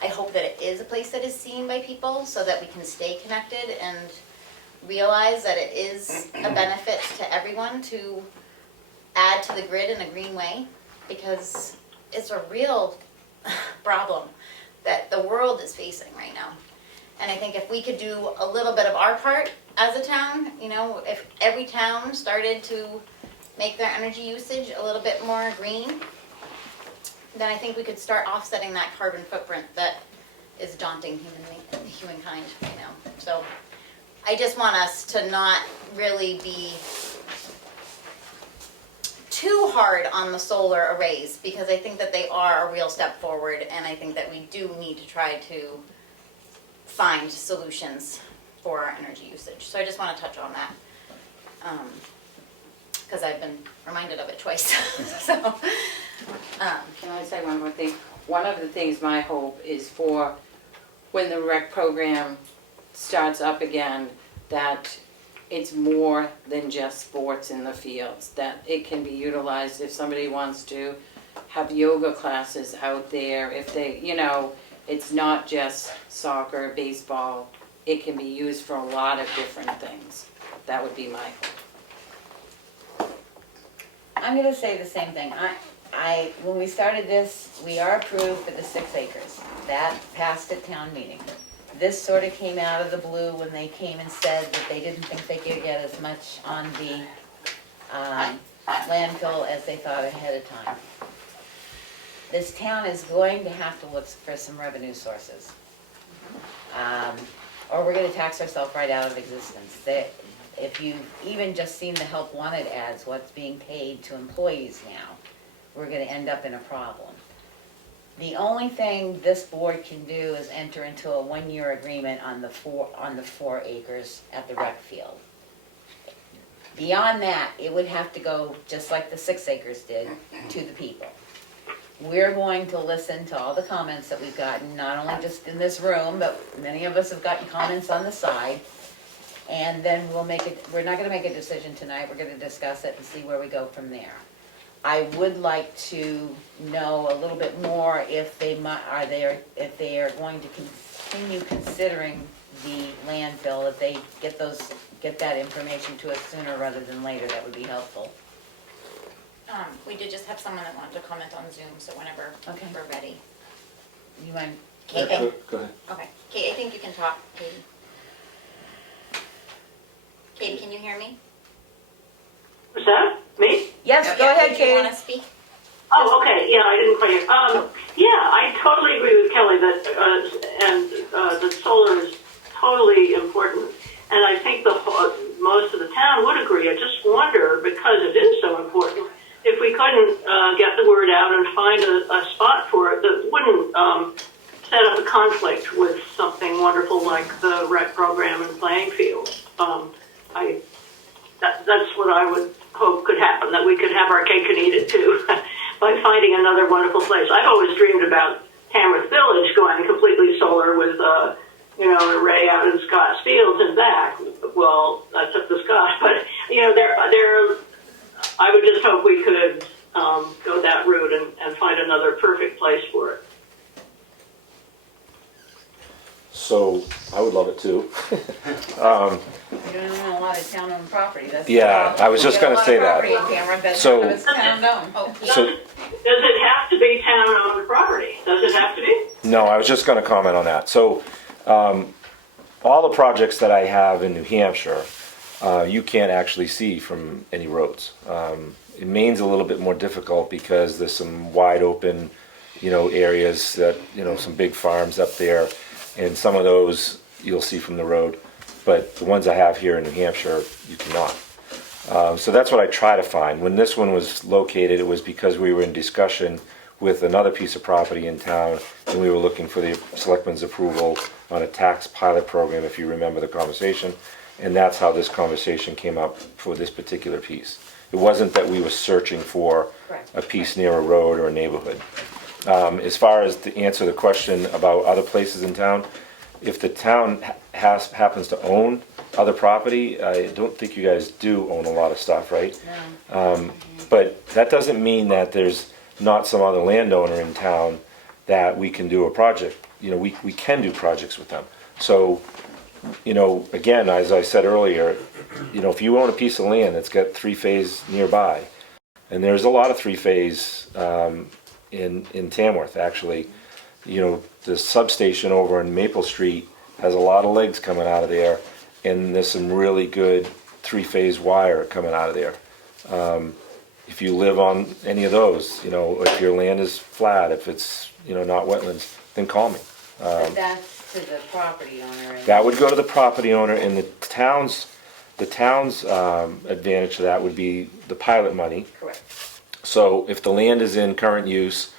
I hope that it is a place that is seen by people so that we can stay connected and realize that it is a benefit to everyone to add to the grid in a green way, because it's a real problem that the world is facing right now. And I think if we could do a little bit of our part as a town, you know, if every town started to make their energy usage a little bit more green, then I think we could start offsetting that carbon footprint that is daunting humankind right now. So I just want us to not really be too hard on the solar arrays, because I think that they are a real step forward, and I think that we do need to try to find solutions for our energy usage. So I just want to touch on that, because I've been reminded of it twice. So, Can I say one more thing? One of the things my hope is for when the rec program starts up again, that it's more than just sports in the fields, that it can be utilized if somebody wants to have yoga classes out there, if they, you know, it's not just soccer, baseball, it can be used for a lot of different things. That would be my hope. I'm going to say the same thing. when we started this, we are approved for the 6 acres. That passed at town meeting. This sort of came out of the blue when they came and said that they didn't think they could get as much on the landfill as they thought ahead of time. This town is going to have to look for some revenue sources. Or we're gonna tax ourselves right out of existence. If you've even just seen the help wanted ads, what's being paid to employees now, we're gonna end up in a problem. The only thing this board can do is enter into a 1-year agreement on the 4 acres at the rec field. Beyond that, it would have to go, just like the 6 acres did, to the people. We're going to listen to all the comments that we've gotten, not only just in this room, but many of us have gotten comments on the side. And then we're not gonna make a decision tonight, we're gonna discuss it and see where we go from there. I would like to know a little bit more if they are going to continue considering the landfill, if they get that information to us sooner rather than later, that would be helpful. We did just have someone that wanted to comment on Zoom, so whenever Okay. we're ready. You want, Kate, Go ahead. okay, Kate, I think you can talk, Katie. Katie, can you hear me? Is that me? yes, No, go yeah, ahead, did you Katie. wanna speak? Oh, okay, yeah, I didn't quite hear. Yeah, I totally agree with Kelly that, that solar is totally important. And I think most of the town would agree. I just wonder, because it is so important, if we couldn't get the word out and find a spot for it that wouldn't set up a conflict with something wonderful like the rec program and playing fields. That's what I would hope could happen, that we could have our cake and eat it too, by finding another wonderful place. I've always dreamed about Tamworth Village going completely solar with an array out in Scott's Fields and back. Well, that's up to Scott, but I would just hope we could go that route and find another perfect place for it. So, I would love it too. We don't own a lot of town-owned property, that's the Yeah, problem. I was just gonna say that. We get a lot of property in Tamworth, but So- none of it's town-owned. Oh, So, Does it have to be town-owned property? Does it have to be? no, I was just gonna comment on that. So, all the projects that I have in New Hampshire, you can't actually see from any roads. In Maine's a little bit more difficult because there's some wide open, areas that, some big farms up there, and some of those you'll see from the road. But the ones I have here in New Hampshire, you cannot. So that's what I try to find. When this one was located, it was because we were in discussion with another piece of property in town, and we were looking for the selectmen's approval on a tax pilot program, if you remember the conversation. And that's how this conversation came up for this particular piece. It wasn't that we were searching for a piece near a road or a neighborhood. As far as to answer the question about other places in town, if the town happens to own other property, I don't think you guys do own a lot of stuff, right? No. But that doesn't mean that there's not some other landowner in town that we can do a project. We can do projects with them. So, again, as I said earlier, if you own a piece of land that's got 3-phase nearby, and there's a lot of 3-phase in Tamworth, actually. The substation over in Maple Street has a lot of legs coming out of there, and there's some really good 3-phase wire coming out of there. If you live on any of those, if your land is flat, if it's, not wetlands, then call me. But that's to the property owner. That would go to the property owner, and the town's advantage to that would be the pilot money. Correct. So if the land is in current use,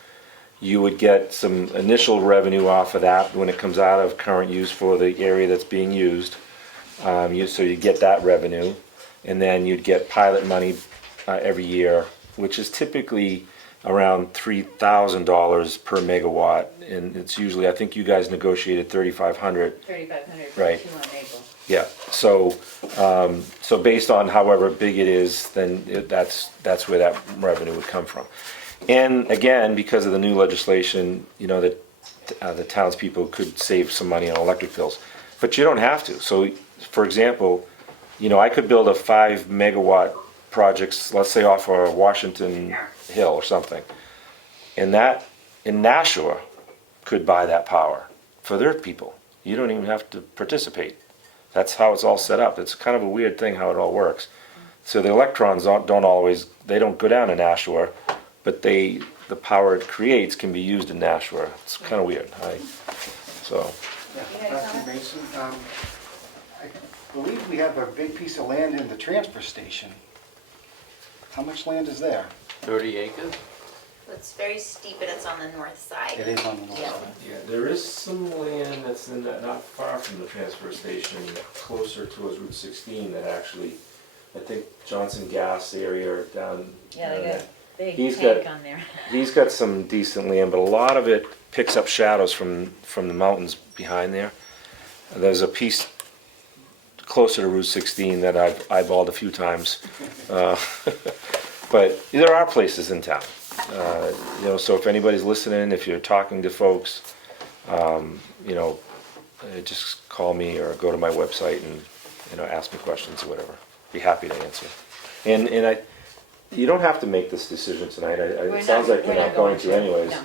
you would get some initial revenue off of that when it comes out of current use for the area that's being used. So you get that revenue, and then you'd get pilot money every year, which is typically around $3,000 per megawatt, and it's usually, I think you guys negotiated 3,500. 3,500 Right. for 2 on Maple. Yeah, so based on however big it is, then that's where that revenue would come from. And again, because of the new legislation, the townspeople could save some money on electric bills, but you don't have to. So, for example, I could build a 5 megawatt project, let's say off of Washington Hill or something. And that, in Nashua, could buy that power for their people. You don't even have to participate. That's how it's all set up. It's kind of a weird thing how it all works. So the electrons don't always, they don't go down to Nashua, but the power it creates can be used in Nashua. It's kind of weird. So. Yeah, Dr. Mason, I believe we have a big piece of land in the transfer station. How much land is there? 30 acres? It's very steep, but it's on the north side. It is on the north Yeah. side. Yeah, there is some land that's in that, not far from the transfer station, closer towards Route 16 that actually, I think Johnson Gas area or down. Yeah, they got a big He's tank got- on there. He's got some decent land, but a lot of it picks up shadows from the mountains behind there. There's a piece closer to Route 16 that I've eyeballed a few times. But there are places in town. So if anybody's listening, if you're talking to folks, just call me or go to my website and, ask me questions or whatever. Be happy to answer. And you don't have to make this decision tonight. It sounds like you're not going to anyways.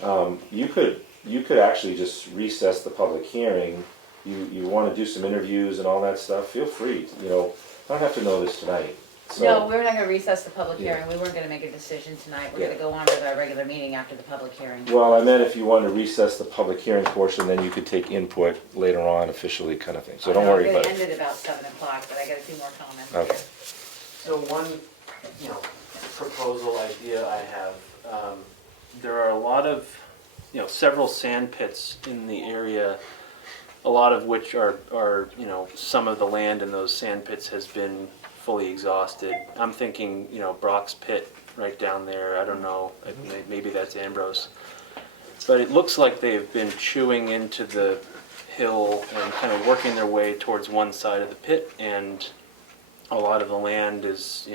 No. You could actually just recess the public hearing. You want to do some interviews and all that stuff, feel free. I don't have to know this tonight. So, No, we're not gonna recess the public Yeah. hearing, we weren't gonna make a decision tonight, we're Yeah. gonna go on with our regular meeting after the public hearing. Well, I meant if you wanted to recess the public hearing portion, then you could take input later on officially kind of thing. So don't worry about We're gonna it. end at about 7 o'clock, but I got a few more comments Okay. here. So one, proposal idea I have, there are a lot of, several sand pits in the area, a lot of which are, some of the land in those sand pits has been fully exhausted. I'm thinking, Brock's Pit right down there, I don't know, maybe that's Ambrose. But it looks like they've been chewing into the hill and kind of working their way towards one side of the pit, and a lot of the land is,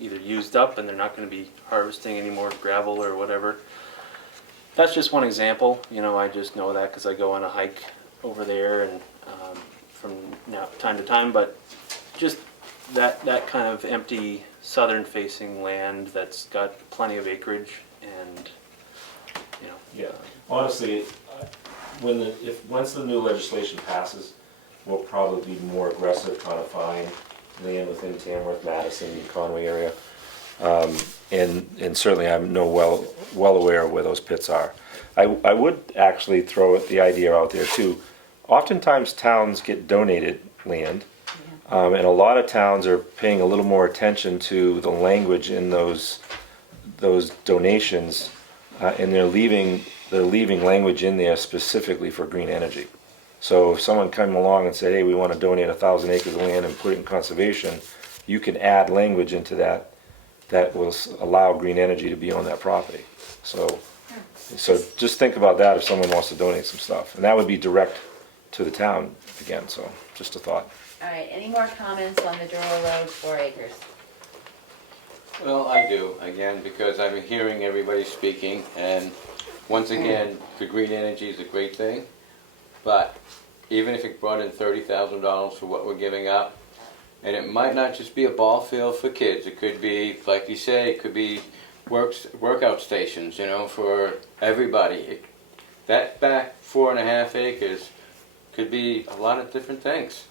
either used up and they're not going to be harvesting any more gravel or whatever. That's just one example. I just know that because I go on a hike over there and from time to time. But just that kind of empty southern-facing land that's got plenty of acreage, and Yeah, honestly, once the new legislation passes, we'll probably be more aggressive trying to find land within Tamworth, Madison, Conway area. And certainly I'm well aware of where those pits are. I would actually throw the idea out there too. Oftentimes towns get donated land, and a lot of towns are paying a little more attention to the language in those donations, and they're leaving language in there specifically for green energy. So if someone came along and said, hey, we want to donate 1,000 acres of land and put it in conservation, you can add language into that will allow green energy to be on that property. So just think about that if someone wants to donate some stuff. And that would be direct to the town again, so just a thought. All right, any more comments on the Durrell Road 4 acres? Well, I do, again, because I'm hearing everybody speaking, and once again, the green energy is a great thing, but even if it brought in $30,000 for what we're giving up, and it might not just be a ball field for kids, it could be, like you say, it could be workout stations, for everybody. That back 4.5 acres could be a lot of different things.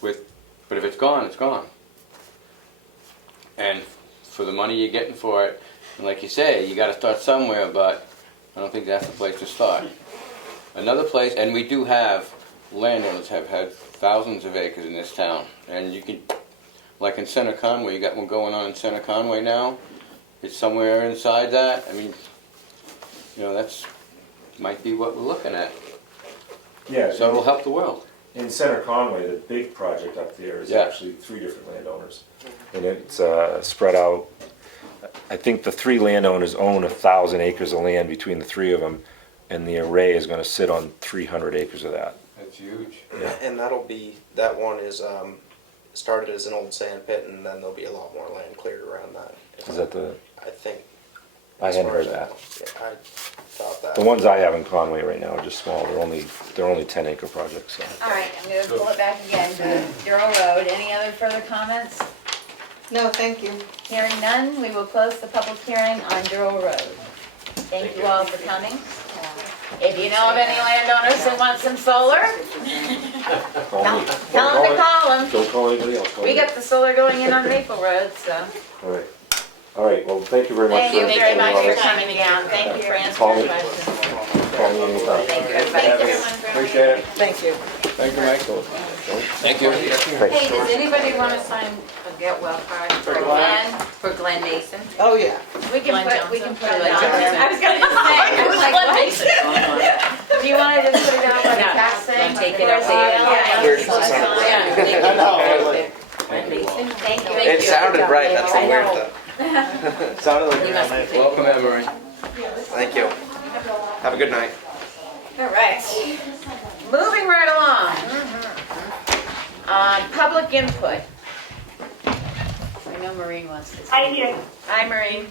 But if it's gone, it's gone. And for the money you're getting for it, and like you say, you got to start somewhere, but I don't think that's the place to start. Another place, and we do have, landowners have had thousands of acres in this town, and you can, like in Center Conway, you got one going on in Center Conway now. It's somewhere inside that. I mean, that's might be what we're looking at. Yeah. So it'll help the world. In Center Conway, the big project up there is Yeah. actually 3 different landowners. And it's spread out. I think the 3 landowners own 1,000 acres of land between the 3 of them, and the array is going to sit on 300 acres of that. That's huge. Yeah. And that one is started as an old sand pit, and then there'll be a lot more land cleared around that. Is that the? I think. I as hadn't far as heard I that. know. Yeah, I thought that. The ones I have in Conway right now are just small. They're only 10-acre projects. So. All right, I'm gonna pull it back again to Durrell Road. Any other further comments? No, thank you. Hearing none, we will close the public hearing on Durrell Road. Thank you all for coming. If you know of any landowners that want some solar, Call me. tell them to call them. Don't call anybody else. Call We me. got the solar going in on Maple Road, so. All right. All right, well, thank you very much. Thank you for very much for coming on. coming down. Thank you for Call answering me. questions. Call me anytime. Thank you, everybody. Appreciate it. Thank you. Thank you, Mike. Thank you. Hey, does anybody want to sign a get well card for Glenn, for Glenn Mason? Oh, yeah. We can put it Glenn on Johnson. there. I was gonna say, I was like, what? Do you wanna just put it down like a tax thing? Take it up there. Yeah. Weird to sign it. Yeah, thank you. I know. Glenn Mason. Thank you. It sounded right, that's the I weird know. thing. Sounded like You must be taking- Welcome, Emery. Thank you. Have a good night. All right. Moving right along. Public input. I know Maureen wants to speak. Hi, here. Hi, Maureen.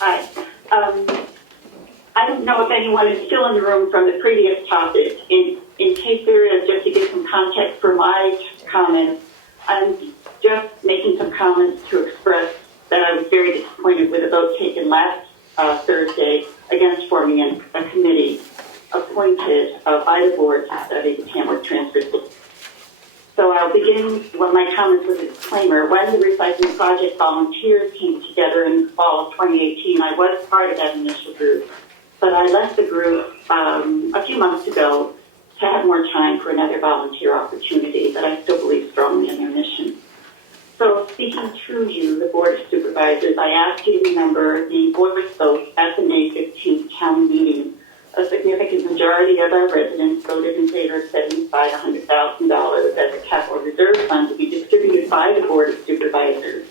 Hi. I don't know if anyone is still in the room from the previous topic. In case there is, just to give some context for my comments, I'm just making some comments to express that I was very disappointed with the vote taken last Thursday against forming a committee appointed by the board to study the Tamworth transfer system. So I'll begin my comments with a disclaimer. When the recycling project volunteers came together in the fall of 2018, I was part of that initial group, but I left the group a few months ago to have more time for another volunteer opportunity, but I still believe strongly in their mission. So speaking to you, the Board of Supervisors, I ask you to remember the board's vote at the May 15th town meeting. A significant majority of our residents voted in favor of setting aside $100,000 as a capital reserve fund to be distributed by the Board of Supervisors.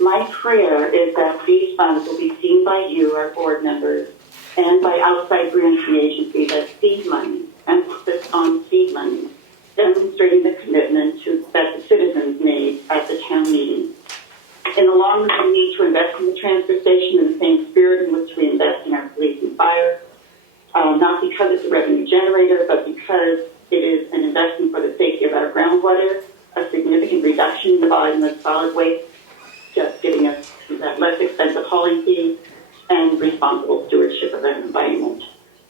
My prayer is that these funds will be seen by you, our board members, and by outside granting agencies as seed money, emphasis on seed money, demonstrating the commitment that the citizens made at the town meeting. In the long run, we need to invest in the transfer station in the same spirit in which we invest in our police and fire. Not because it's a revenue generator, but because it is an investment for the safety of our groundwater, a significant reduction in the volume of solid waste, just giving us that less expensive hauling fee, and responsible stewardship of our environment.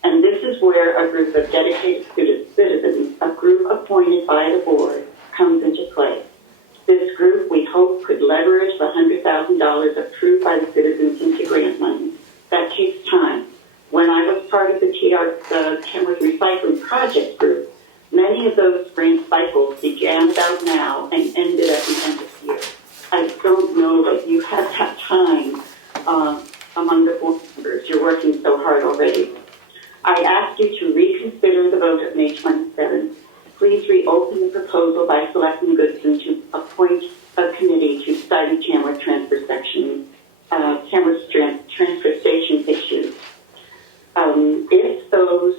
And this is where a group of dedicated citizens, a group appointed by the board, comes into play. This group, we hope, could leverage the $100,000 approved by the citizens into grant money. That takes time. When I was part of the Tamworth Recycling Project group, many of those grant cycles began about now and ended at the end of the year. I don't know that you have that time among the board members. You're working so hard already. I ask you to reconsider the vote of May 27th. Please reopen the proposal by Selectmen Goodson to appoint a committee to study Tamworth transfer station issues. If those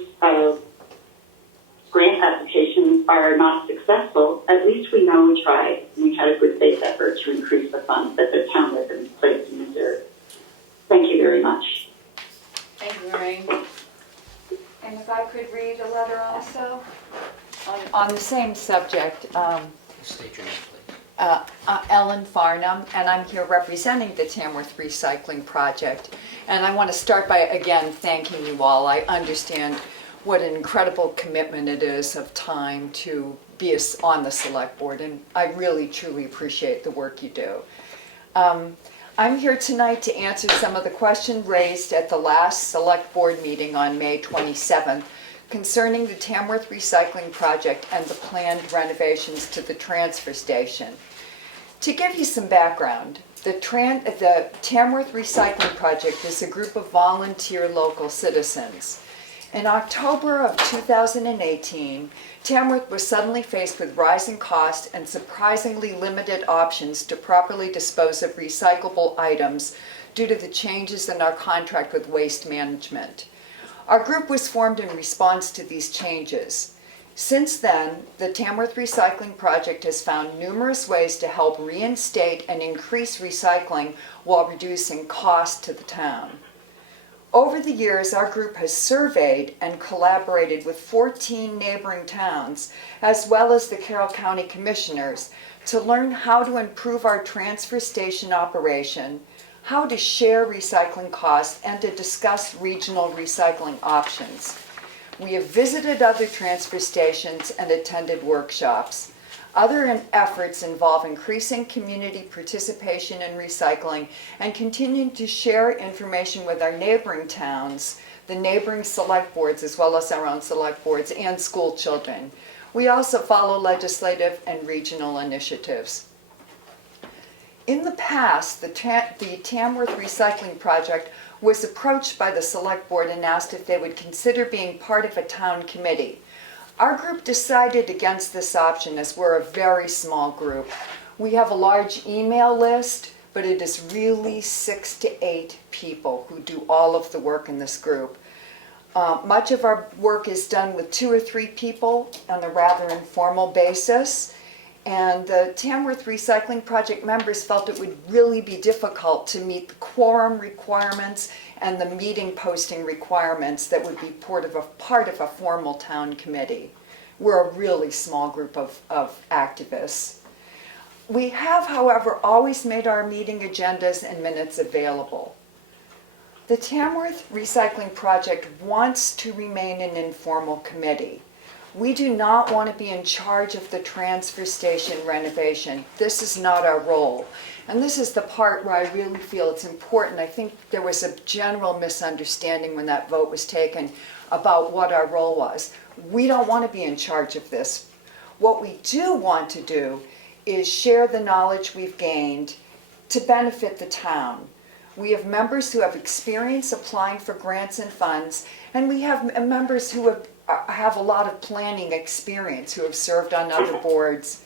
grant applications are not successful, at least we know we tried. We had a good faith effort to increase the funds that the town residents placed in reserve. Thank you very much. Thank you, Maureen. And if I could read a letter also, on the same subject, State your name, please. Ellen Farnham, and I'm here representing the Tamworth Recycling Project. And I want to start by, again, thanking you all. I understand what an incredible commitment it is of time to be on the select board, and I really, truly appreciate the work you do. I'm here tonight to answer some of the questions raised at the last select board meeting on May 27th concerning the Tamworth Recycling Project and the planned renovations to the transfer station. To give you some background, the Tamworth Recycling Project is a group of volunteer local citizens. In October of 2018, Tamworth was suddenly faced with rising costs and surprisingly limited options to properly dispose of recyclable items due to the changes in our contract with Waste Management. Our group was formed in response to these changes. Since then, the Tamworth Recycling Project has found numerous ways to help reinstate and increase recycling while reducing costs to the town. Over the years, our group has surveyed and collaborated with 14 neighboring towns, as well as the Carroll County Commissioners, to learn how to improve our transfer station operation, how to share recycling costs, and to discuss regional recycling options. We have visited other transfer stations and attended workshops. Other efforts involve increasing community participation in recycling and continuing to share information with our neighboring towns, the neighboring select boards, as well as our own select boards, and school children. We also follow legislative and regional initiatives. In the past, the Tamworth Recycling Project was approached by the select board and asked if they would consider being part of a town committee. Our group decided against this option as we're a very small group. We have a large email list, but it is really 6 to 8 people who do all of the work in this group. Much of our work is done with 2 or 3 people on a rather informal basis. And the Tamworth Recycling Project members felt it would really be difficult to meet the quorum requirements and the meeting posting requirements that would be part of a formal town committee. We're a really small group of activists. We have, however, always made our meeting agendas and minutes available. The Tamworth Recycling Project wants to remain an informal committee. We do not want to be in charge of the transfer station renovation. This is not our role. And this is the part where I really feel it's important. I think there was a general misunderstanding when that vote was taken about what our role was. We don't want to be in charge of this. What we do want to do is share the knowledge we've gained to benefit the town. We have members who have experience applying for grants and funds, and we have members who have a lot of planning experience, who have served on other boards.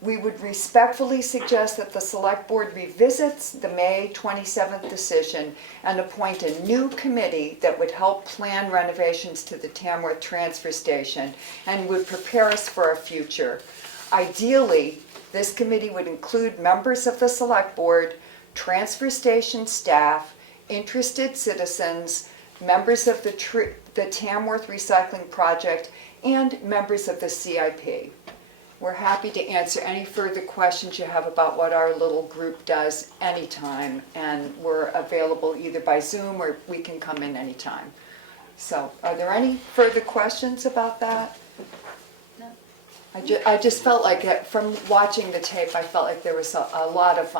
We would respectfully suggest that the select board revisits the May 27th decision and appoint a new committee that would help plan renovations to the Tamworth transfer station and would prepare us for a future. Ideally, this committee would include members of the select board, transfer station staff, interested citizens, members of the Tamworth Recycling Project, and members of the CIP. We're happy to answer any further questions you have about what our little group does anytime, and we're available either by Zoom or we can come in anytime. So, are there any further questions about that? No. I just felt like, from watching the tape, I felt like there was a lot of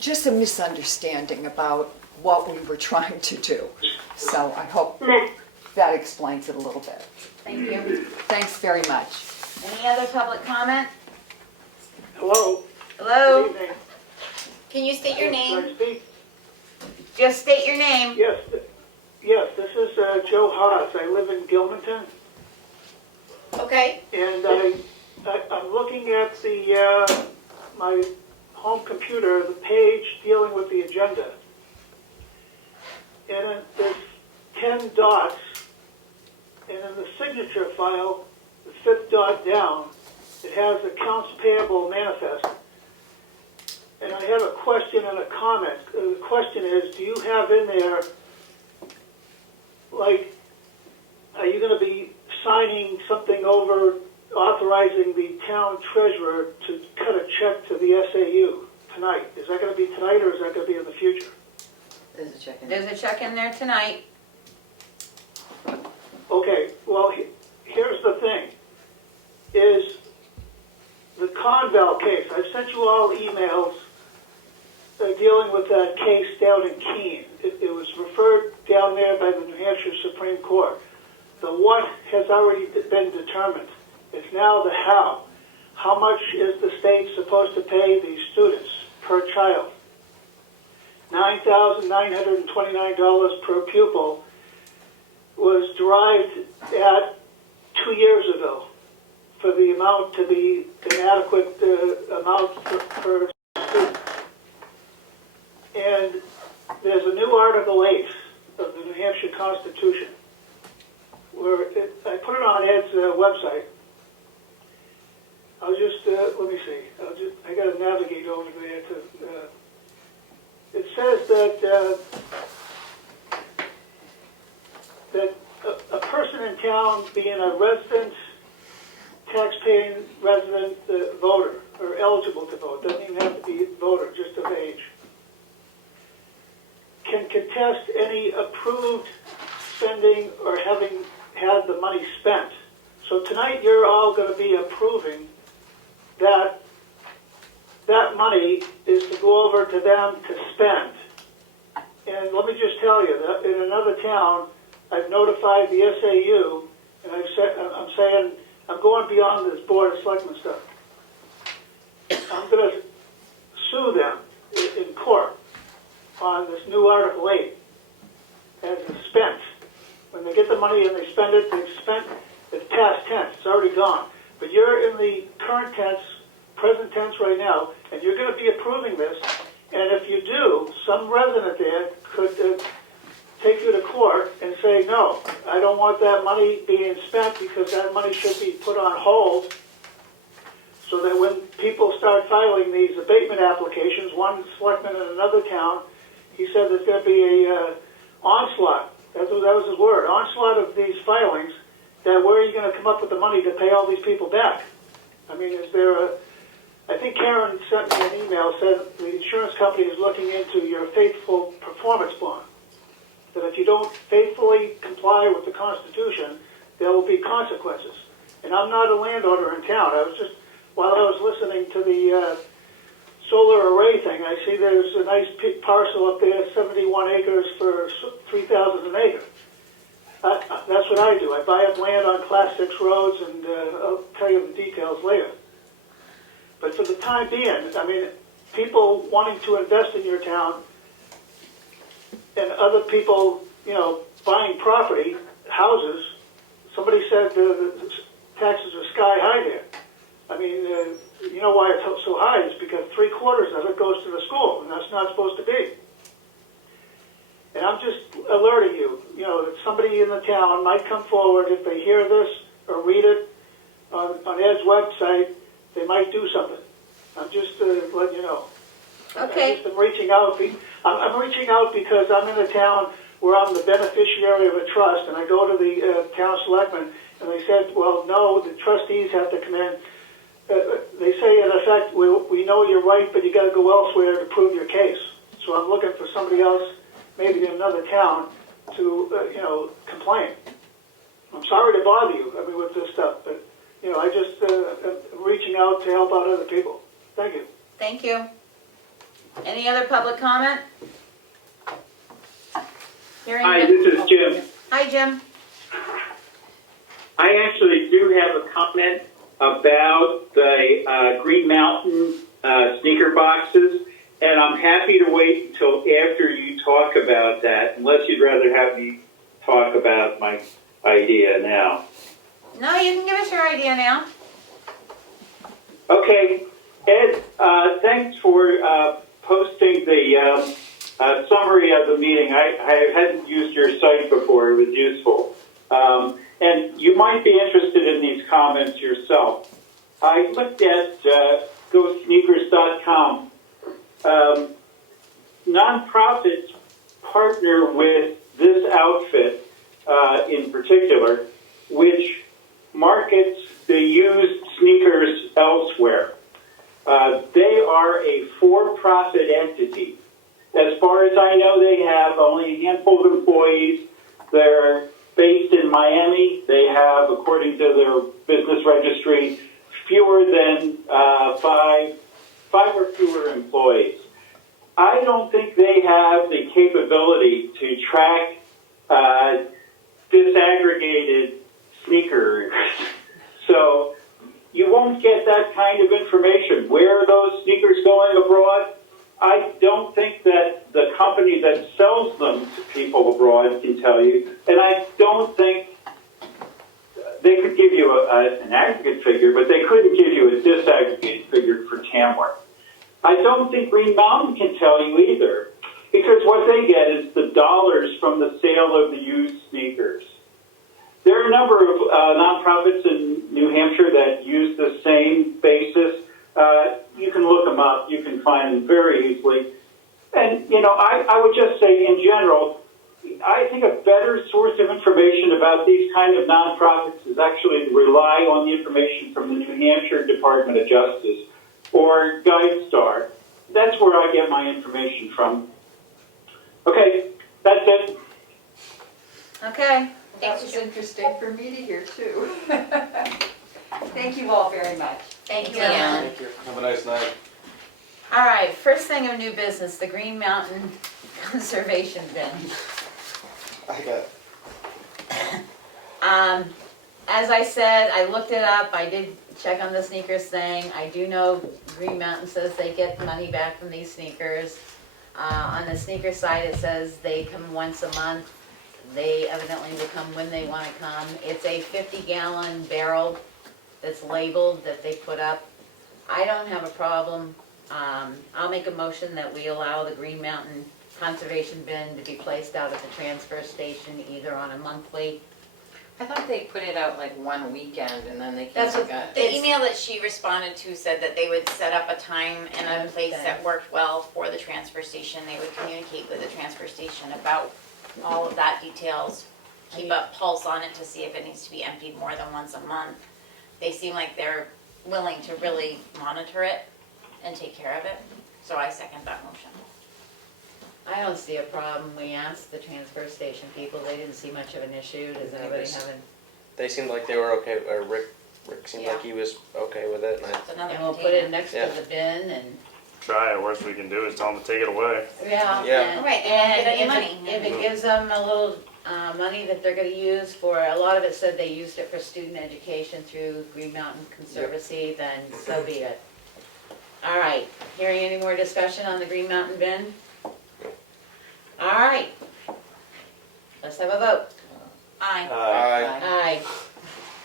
just a misunderstanding about what we were trying to do. So I hope that explains it a little bit. Thank you. Thanks very much. Any other public comment? Hello. Hello? Good evening. Can you state your name? Can I speak? Just state your name. Yes, this is Joe Haas. I live in Gilmanton, Okay. and I'm looking at my home computer, the page dealing with the agenda. And there's 10 dots, and in the signature file, the 5th dot down, it has accounts payable manifest. And I have a question and a comment. The question is, do you have in there, like, are you going to be signing something over authorizing the town treasurer to cut a check to the SAU tonight? Is that going to be tonight, or is that going to be in the future? There's a check in. There's a check in there tonight. Okay, well, here's the thing, is the Conval case. I've sent you all emails dealing with that case down in Keene. It was referred down there by the New Hampshire Supreme Court. The what has already been determined. It's now the how. How much is the state supposed to pay these students per child? $9,929 per pupil was derived at 2 years ago for the amount to be an adequate amount per student. And there's a new Article 8 of the New Hampshire Constitution where I put it on Ed's website. I'll just, let me see, I got to navigate over there to, it says that a person in town being a resident, tax-paying resident voter, or eligible to vote, doesn't even have to be a voter, just of age, can contest any approved spending or having had the money spent. So tonight you're all going to be approving that that money is to go over to them to spend. And let me just tell you that in another town, I've notified the SAU, and I'm saying I'm going beyond this Board of Selectmen stuff. I'm going to sue them in court on this new Article 8 as expense. When they get the money and they spend it, they've spent, it's past tense, it's already gone. But you're in the current tense, present tense right now, and you're going to be approving this. And if you do, some resident there could take you to court and say, no, I don't want that money being spent because that money should be put on hold so that when people start filing these abatement applications, one selectman in another town, he said there's going to be a onslaught. That was his word, onslaught of these filings, that where are you going to come up with the money to pay all these people back? I mean, is there a... I think Karen sent me an email, said the insurance company is looking into your faithful performance bond. That if you don't faithfully comply with the Constitution, there will be consequences. And I'm not a landowner in town. I was just, while I was listening to the solar array thing, I see there's a nice parcel up there, 71 acres for $3,000 an acre. That's what I do. I buy up land on Class 6 roads, and I'll tell you the details later. But for the time being, I mean, people wanting to invest in your town and other people, you know, buying property, houses, somebody said the taxes are sky high there. I mean, you know why it's so high? It's because 3/4 of it goes to the school, and that's not supposed to be. And I'm just alerting you, you know, that somebody in the town might come forward if they hear this or read it on Ed's website. They might do something. I'm just letting you know. Okay. I've just been reaching out. I'm reaching out because I'm in a town where I'm the beneficiary of a trust, and I go to the town selectmen, and they said, well, no, the trustees have to come in. They say, in effect, we know you're right, but you got to go elsewhere to prove your case. So I'm looking for somebody else, maybe in another town, to, you know, complain. I'm sorry to bother you, I mean, with this stuff, but you know, I just am reaching out to help out other people. Thank you. Thank you. Any other public comment? Hi, this is Jim. Hi, Jim. I actually do have a comment about the Green Mountain sneaker boxes, and I'm happy to wait until after you talk about that, unless you'd rather have me talk about my idea now. No, you can give us your idea now. Okay, Ed, thanks for posting the summary of the meeting. I hadn't used your site before. It was useful. And you might be interested in these comments yourself. I looked at GoSneakers.com. Nonprofits partner with this outfit in particular, which markets the used sneakers elsewhere. They are a for-profit entity. As far as I know, they have only a handful of employees. They're based in Miami. They have, according to their business registry, fewer than five or fewer employees. I don't think they have the capability to track disaggregated sneakers. So you won't get that kind of information. Where are those sneakers going abroad? I don't think that the company that sells them to people abroad can tell you. And I don't think they could give you an aggregate figure, but they couldn't give you a disaggregated figure for Tamworth. I don't think Green Mountain can tell you either, because what they get is the dollars from the sale of the used sneakers. There are a number of nonprofits in New Hampshire that use the same basis. You can look them up. You can find them very easily. And, you know, I would just say in general, I think a better source of information about these kind of nonprofits is actually to rely on the information from the New Hampshire Department of Justice. or Guide Star. That's where I get my information from. Okay, that's it. Okay. That was interesting for me to hear too. Thank you all very much. Thank you, Yeah. Ellen. Thank you. Have a nice night. All right, first thing of new business, the Green Mountain Conservation Bin. I got As I said, I looked it up, I did check on the sneakers thing. I do know Green Mountain says they get money back from these sneakers. On the sneaker side, it says they come once a month. They evidently will come when they want to come. It's a 50-gallon barrel that's labeled that they put up. I don't have a problem. I'll make a motion that we allow the Green Mountain Conservation Bin to be placed out at the transfer station either on a monthly. I thought they put it out like one weekend and then they came That's and what- got. The email that she responded to said that they would set up a time and a place Okay. that worked well for the transfer station. They would communicate with the transfer station about all of that details, keep a pulse on it to see if it needs to be emptied more than once a month. They seem like they're willing to really monitor it and take care of it, so I second that motion. I don't see a problem. We asked the transfer station people, they didn't see much of an issue. Does anybody have an? They seemed like they were okay, or Rick seemed like he was okay with it, and It's another And we'll put it container. next Yeah. to the bin and, Try it, worst we can do is tell them to take it away. yeah. Yeah. and- Right, they won't get any and money. If it gives them a little money that they're gonna use for, a lot of it said they used it for student education through Green Mountain Conservancy, then so be it. All right, hearing any more discussion on the Green Mountain bin? All right. Let's have a vote. Aye. Aye.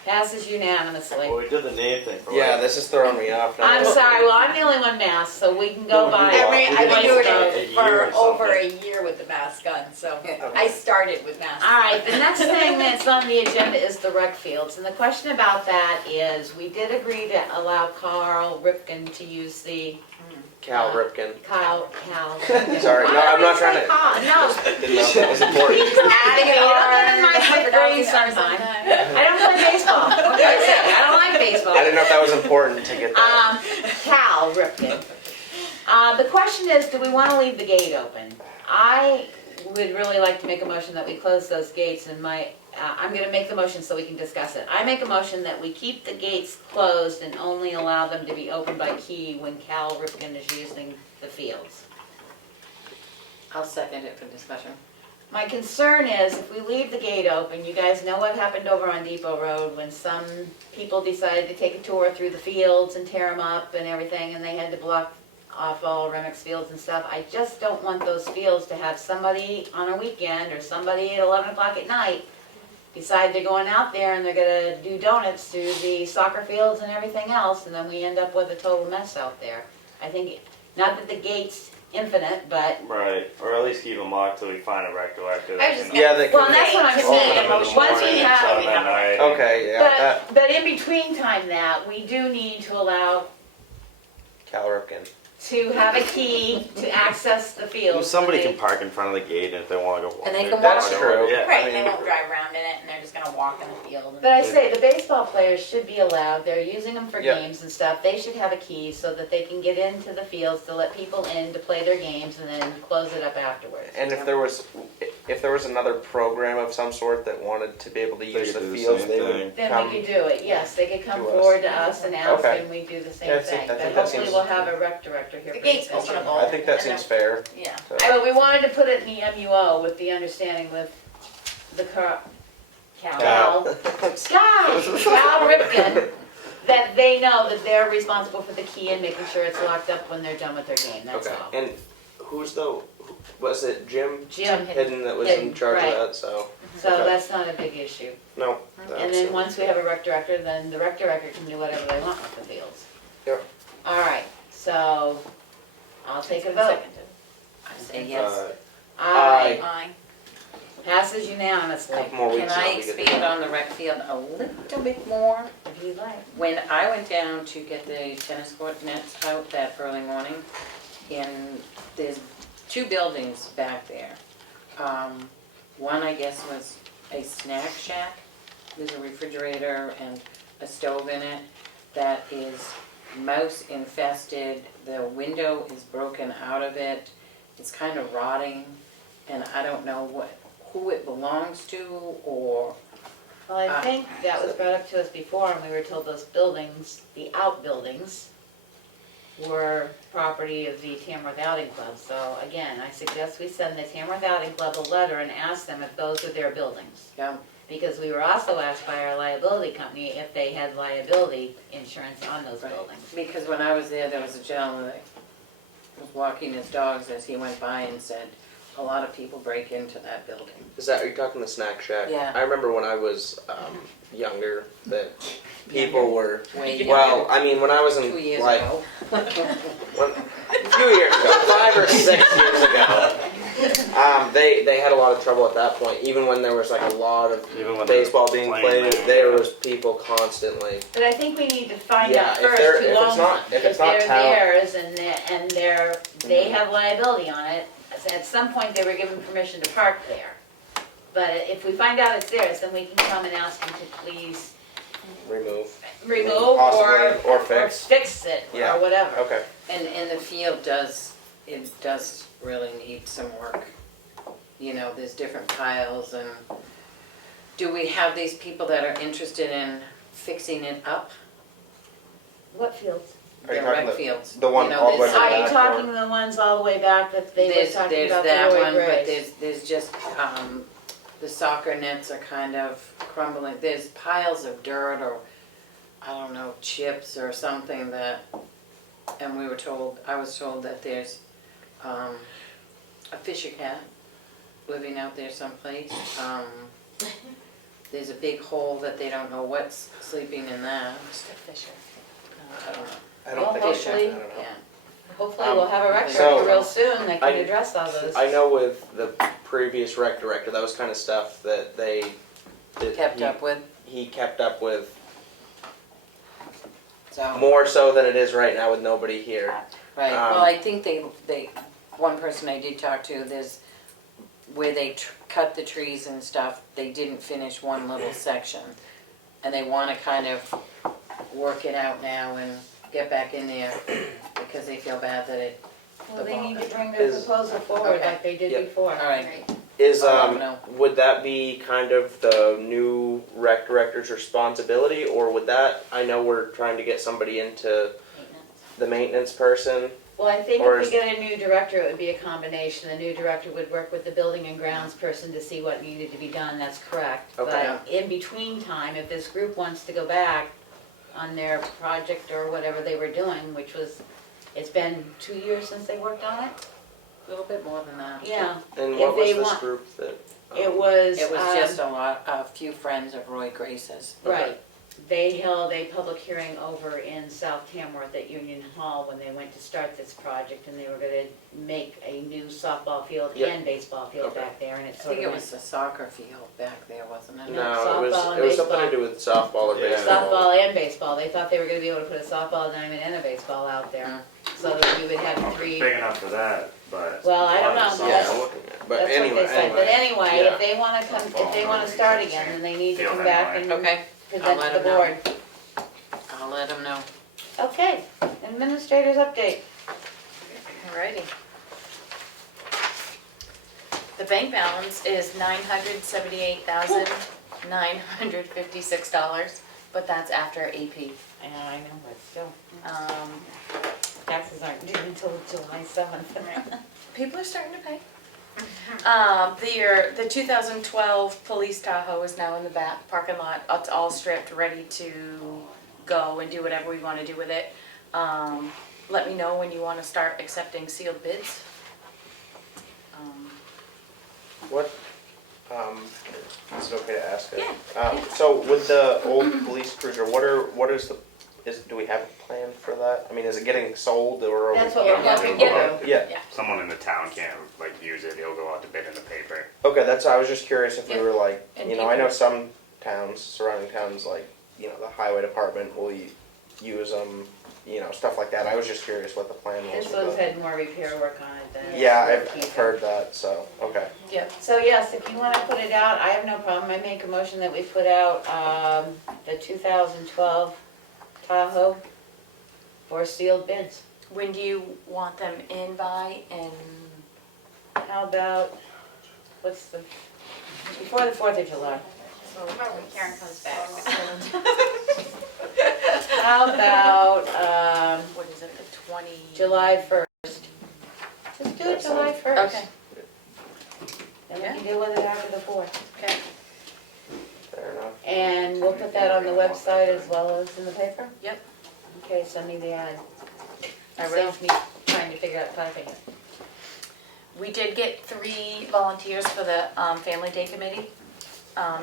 Passes unanimously. Well, we did the name thing for yeah, this is throwing me off now. I'm sorry, well, I'm the only one masked, so we can go by. I've been doing a it year or for over something. a year with the mask on, so I started with masks. All right, the next thing that's on the agenda is the rec fields, and the question about that is, we did agree to allow Carl Ripken to use the, Cal Ripken. Cal. Sorry, no, I'm not trying to. No, Didn't know if that was important. adding it on in my fifth grade sometime. I don't play baseball, what can I say, I don't like baseball. I didn't know if that was important to get that. Cal Ripken. The question is, do we want to leave the gate open? I would really like to make a motion that we close those gates, and I'm gonna make the motion so we can discuss it. I make a motion that we keep the gates closed and only allow them to be opened by key when Cal Ripken is using the fields. I'll second it for discussion. My concern is if we leave the gate open, you guys know what happened over on Depot Road when some people decided to take a tour through the fields and tear them up and everything, and they had to block off all Remix fields and stuff. I just don't want those fields to have somebody on a weekend or somebody at 11 o'clock at night decide they're going out there and they're gonna do donuts to the soccer fields and everything else, and then we end up with a total mess out there. I think, not that the gate's infinite, but Right, or at least keep them locked till we find a rec director. I that was just can- Yeah, they well, could. that's what I'm To me, saying. a motion Once would we be have, until Shut we them have at a night. Okay, yeah, that, but in between time that, we do need to allow Cal Ripken. to have a key to access the field. Somebody can park in front of the gate if they wanna go walk. And they their can dog walk or- through. Yeah. Right, I mean- they won't drive around in it and they're just gonna walk in the field. But I say, the baseball players should be allowed, they're using them for Yeah. games and stuff, they should have a key so that they can get into the fields to let people in to play their games and then close it up afterwards. And if there was another program of some sort that wanted to be able to They use could the do the fields, same they thing. would Then come. we could do it, yes, they could come to us. forward to us and ask, Okay. and we do the same Yeah, I thing. think But that hopefully seems- we'll have a rec director here The pretty gate's soon. openable. I think that and seems then- fair. Yeah. But we wanted to put it in the MUO with the understanding with the Cal Ripken, that they know that they're responsible for the key and making sure it's locked up when they're done with their game, that's Okay, all. and was it Jim Jim, Hidden that was Hidden, in charge right. of that, so, so okay. that's not a big issue. no. And then once we have a rec director, then the rec director can do whatever they want with the fields. Yep. All right, so I'll take a It's been vote. seconded. I say yes. Aye. Aye. Passes unanimously. Couple more Can weeks. I and I'll be good to expand go. on the rec field a little bit more? If you like. When I went down to get the tennis court nets out that early morning, and there's two buildings back there. One, I guess, was a snack shack. There's a refrigerator and a stove in it that is mouse infested, the window is broken out of it, it's kind of rotting, and I don't know who it belongs to, or, Well, I think that was brought up to us before, and we were told those buildings, the outbuildings, were property of the Tamworth Outing Club. So again, I suggest we send the Tamworth Outing Club a letter and ask them if those are their buildings. yeah. Because we were also asked by our liability company if they had liability insurance on those buildings. Because when I was there was a gentleman that was walking his dogs as he went by and said, a lot of people break into that building. Are you talking the snack shack? Yeah. I remember when I was younger that people were, Way well, younger. I mean, when I was in 2 years like, ago. a few years ago, 5 or 6 years ago, they had a lot of trouble at that point. Even when there was like a lot of Even when baseball they're being playing played, there. there was people constantly. But I think we need to find Yeah, out if first they're- who if it's owns not- them. if it's not they're town- theirs and they have liability on it, at some point they were given permission to park there. But if we find out it's theirs, then we can come and ask them to please Remove. remove Possibly, or fix. it Yeah. or whatever. Okay. And the field does really need some work. You know, there's different piles, and do we have these people that are interested in fixing it up? What fields? Are you The talking rec the- fields. the one You know, all the way there's- to the Are you back, talking or- the ones all the way back that they were talking There's about the that Roy one, but Grace? there's just, the soccer nets are kind of crumbling. There's piles of dirt or, I don't know, chips or something that, and I was told that there's, a fisher cat living out there someplace. There's a big hole that they don't know what's sleeping in that. Fisher. I don't know. I don't Well, think it's, I hopefully- don't know. Yeah. Hopefully we'll have a rec So, director real soon that can I- address all those. I know with the previous rec director, that was kind of stuff that Kept up with, he kept up with so. more so than it is right now with nobody here. Right, well, I think one person I did talk to, there's, where they cut the trees and stuff, they didn't finish one little section. And they wanna kind of work it out now and get back in there, because they feel bad that it. Well, they need to bring their Is- proposal forward Okay. like they did Yep. before. All right, Is I'll let him know. would that be kind of the new rec director's responsibility, or would that, I know we're trying to get somebody into the maintenance person. Well, I think Or if we is- get a new director, it would be a combination. The new director would work with the building and grounds person to see what needed to be done, that's correct. Okay. But in between time, if this group wants to go back on their project or whatever they were doing, which was, it's been 2 years since they worked on it? A little bit more than that. Yeah. And If what was they this want- group that? It was. It was just a few friends of Roy Grace's. Right. They held a public hearing over in South Tamworth at Union Hall when they went to start this project, and they were gonna make a new softball field Yep. and baseball field Okay. back there, and it I sort think of it went. was a soccer field back there, wasn't it? No, softball it was and something to baseball. do with softball or Yeah. baseball. Softball and baseball, they thought they were gonna be able to put a softball diamond and a baseball out there, so that we would have three. Big enough for that, but. Well, I don't know. Yeah, That's- looking at, but That's anyway, what they said, but anyway, yeah. if they wanna come, if they wanna start again, then they need to come back and Okay, I'll present let to the them know. board. I'll let them know. Okay, administrators update. Alrighty. The bank balance is $978,956, but that's after AP. I know, but still, taxes aren't due until July 7th. People are starting to pay. The 2012 police Tahoe is now in the back parking lot. It's all stripped, ready to go and do whatever we want to do with it. Let me know when you want to start accepting sealed bids. What, is it okay to ask it? Yeah. So with the old police cruiser, do we have a plan for that? I mean, is it getting sold or? That's what we're hoping to do. Yeah, Someone in the town can't use it, it'll go out to bid in the paper. okay, I was just curious if we Yeah. were like, And I know people- some towns, surrounding towns, like, the highway department will use them, stuff like that. I was just curious what the plan was. This with one's the- had more repair work on it than. Yeah, I've heard that, so, okay. Yep. So yes, if you wanna put it out, I have no problem, I make a motion that we put out, the 2012 Tahoe for sealed bids. When do you want them in by, and How about, before the 4th of July? When Karen comes back. How about, what is it, the 20? July 1st? Just do it July 1st. Okay, And we can deal with it after the 4th. okay. Fair enough. And we'll put that on the website as well as in the paper? Yep. Okay, send me the ad. I will. Saves me trying to figure out typing it. We did get 3 volunteers for the Family Day Committee.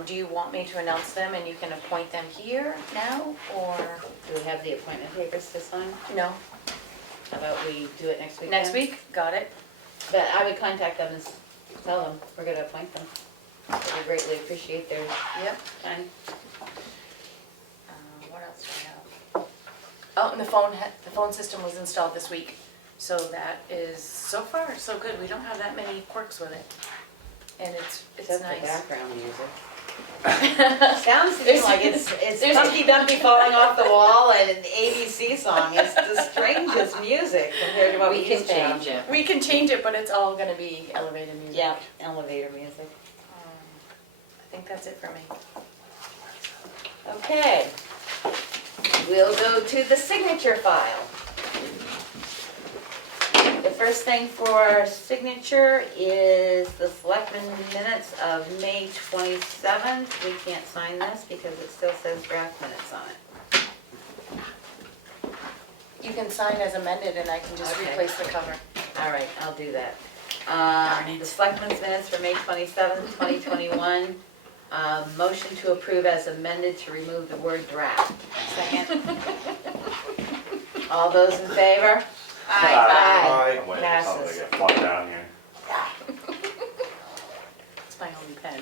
Do you want me to announce them and you can appoint them here now, or? Do we have the appointment papers to sign? No. How about we do it next week? Next then? week, got it. But I would contact them and tell them we're gonna appoint them. We greatly appreciate their Yep. time. What else do I have? Oh, and the phone system was installed this week. So that is, so far, so good. We don't have that many quirks with it. And it's Except nice. the background music. Sounds to me like it's Humpty Dumpty falling off the wall and an ABC song. It's the strangest music compared to what we We can used to have. change it. We can change it, but it's all gonna be elevated music. Yeah, elevator music. I think that's it for me. Okay. We'll go to the signature file. The first thing for signature is the Selectmen minutes of May 27th. We can't sign this because it still says draft minutes on it. You can sign as amended and I can just Okay. replace the cover. All right, I'll do that. Darn it. The Selectmen's minutes for May 27th, 2021. Motion to approve as amended to remove the word draft. Second. All those in favor? Aye. Aye. Passes. It's my only pen.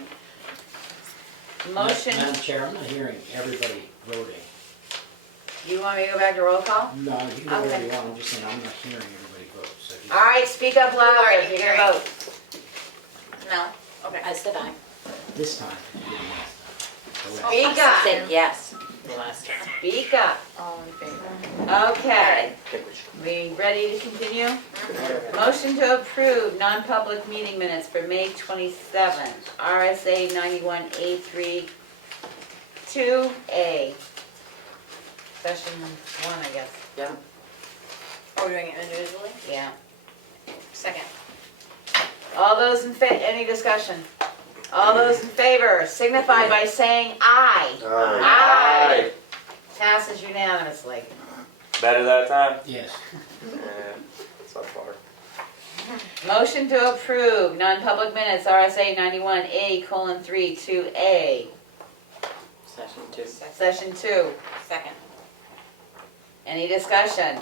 Motion, Madam Chair, I'm not hearing everybody voting. you want me to go back to roll call? No, you can do whatever Okay. you want, I'm just saying, I'm not hearing everybody vote, so just. All right, speak up louder if you're gonna vote. No. Okay. I said aye. This time, you didn't last time. Speak I up, said yes the last time. speak up. All in favor? Okay, we ready to continue? Motion to approve non-public meeting minutes for May 27th, RSA 91A3 2A. Session 1, I guess. Yeah. Are we doing it individually? Yeah. Second. All those in any discussion? All those in favor signify by saying aye. Aye. Passes unanimously. Better that time? Yes. So far. Motion to approve non-public minutes, RSA 91A:3 2A, Session 2. session 2. Second. Any discussion?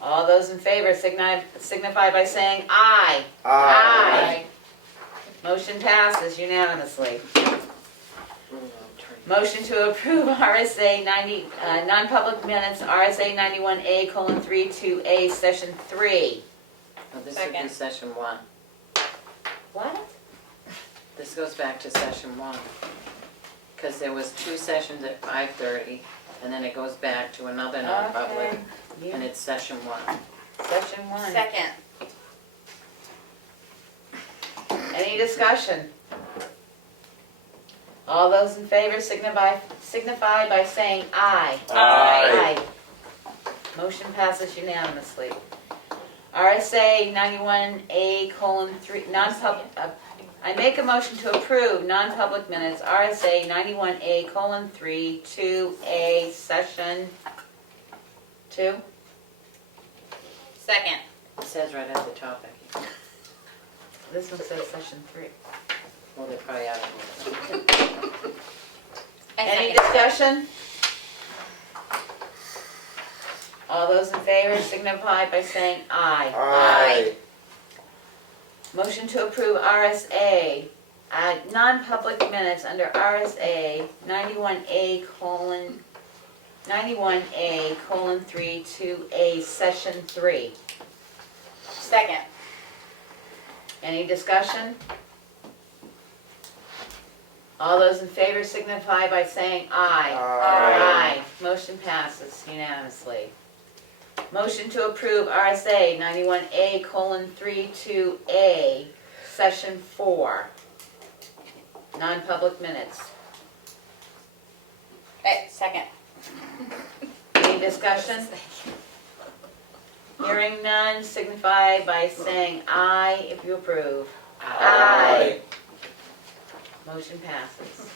All those in favor signify by saying aye. Aye. Motion passes unanimously. Motion to approve RSA 90, non-public minutes, RSA 91A:3 2A, session 3. Oh, this would be Second. session 1. What? This goes back to session 1. Because there was 2 sessions at 5:30, and then it goes back to another non-public, Okay. and Yeah. it's session 1. Session 1. Second. Any discussion? All those in favor signify by saying aye. Aye. Motion passes unanimously. RSA 91A:3, non-public, I make a motion to approve non-public minutes, RSA 91A:3 2A, session 2. Second. It says right at the top, Becky. This one says session 3. Well, they're probably out of order. Any discussion? All those in favor signify by saying aye. Aye. Motion to approve RSA, non-public minutes under RSA 91A:3 2A, session 3. Second. Any discussion? All those in favor signify by saying aye. Aye. Motion passes unanimously. Motion to approve RSA 91A:32A, Session 4, non-public minutes. Second. Any discussion? Hearing none, signify by saying aye if you approve. Aye. Motion passes.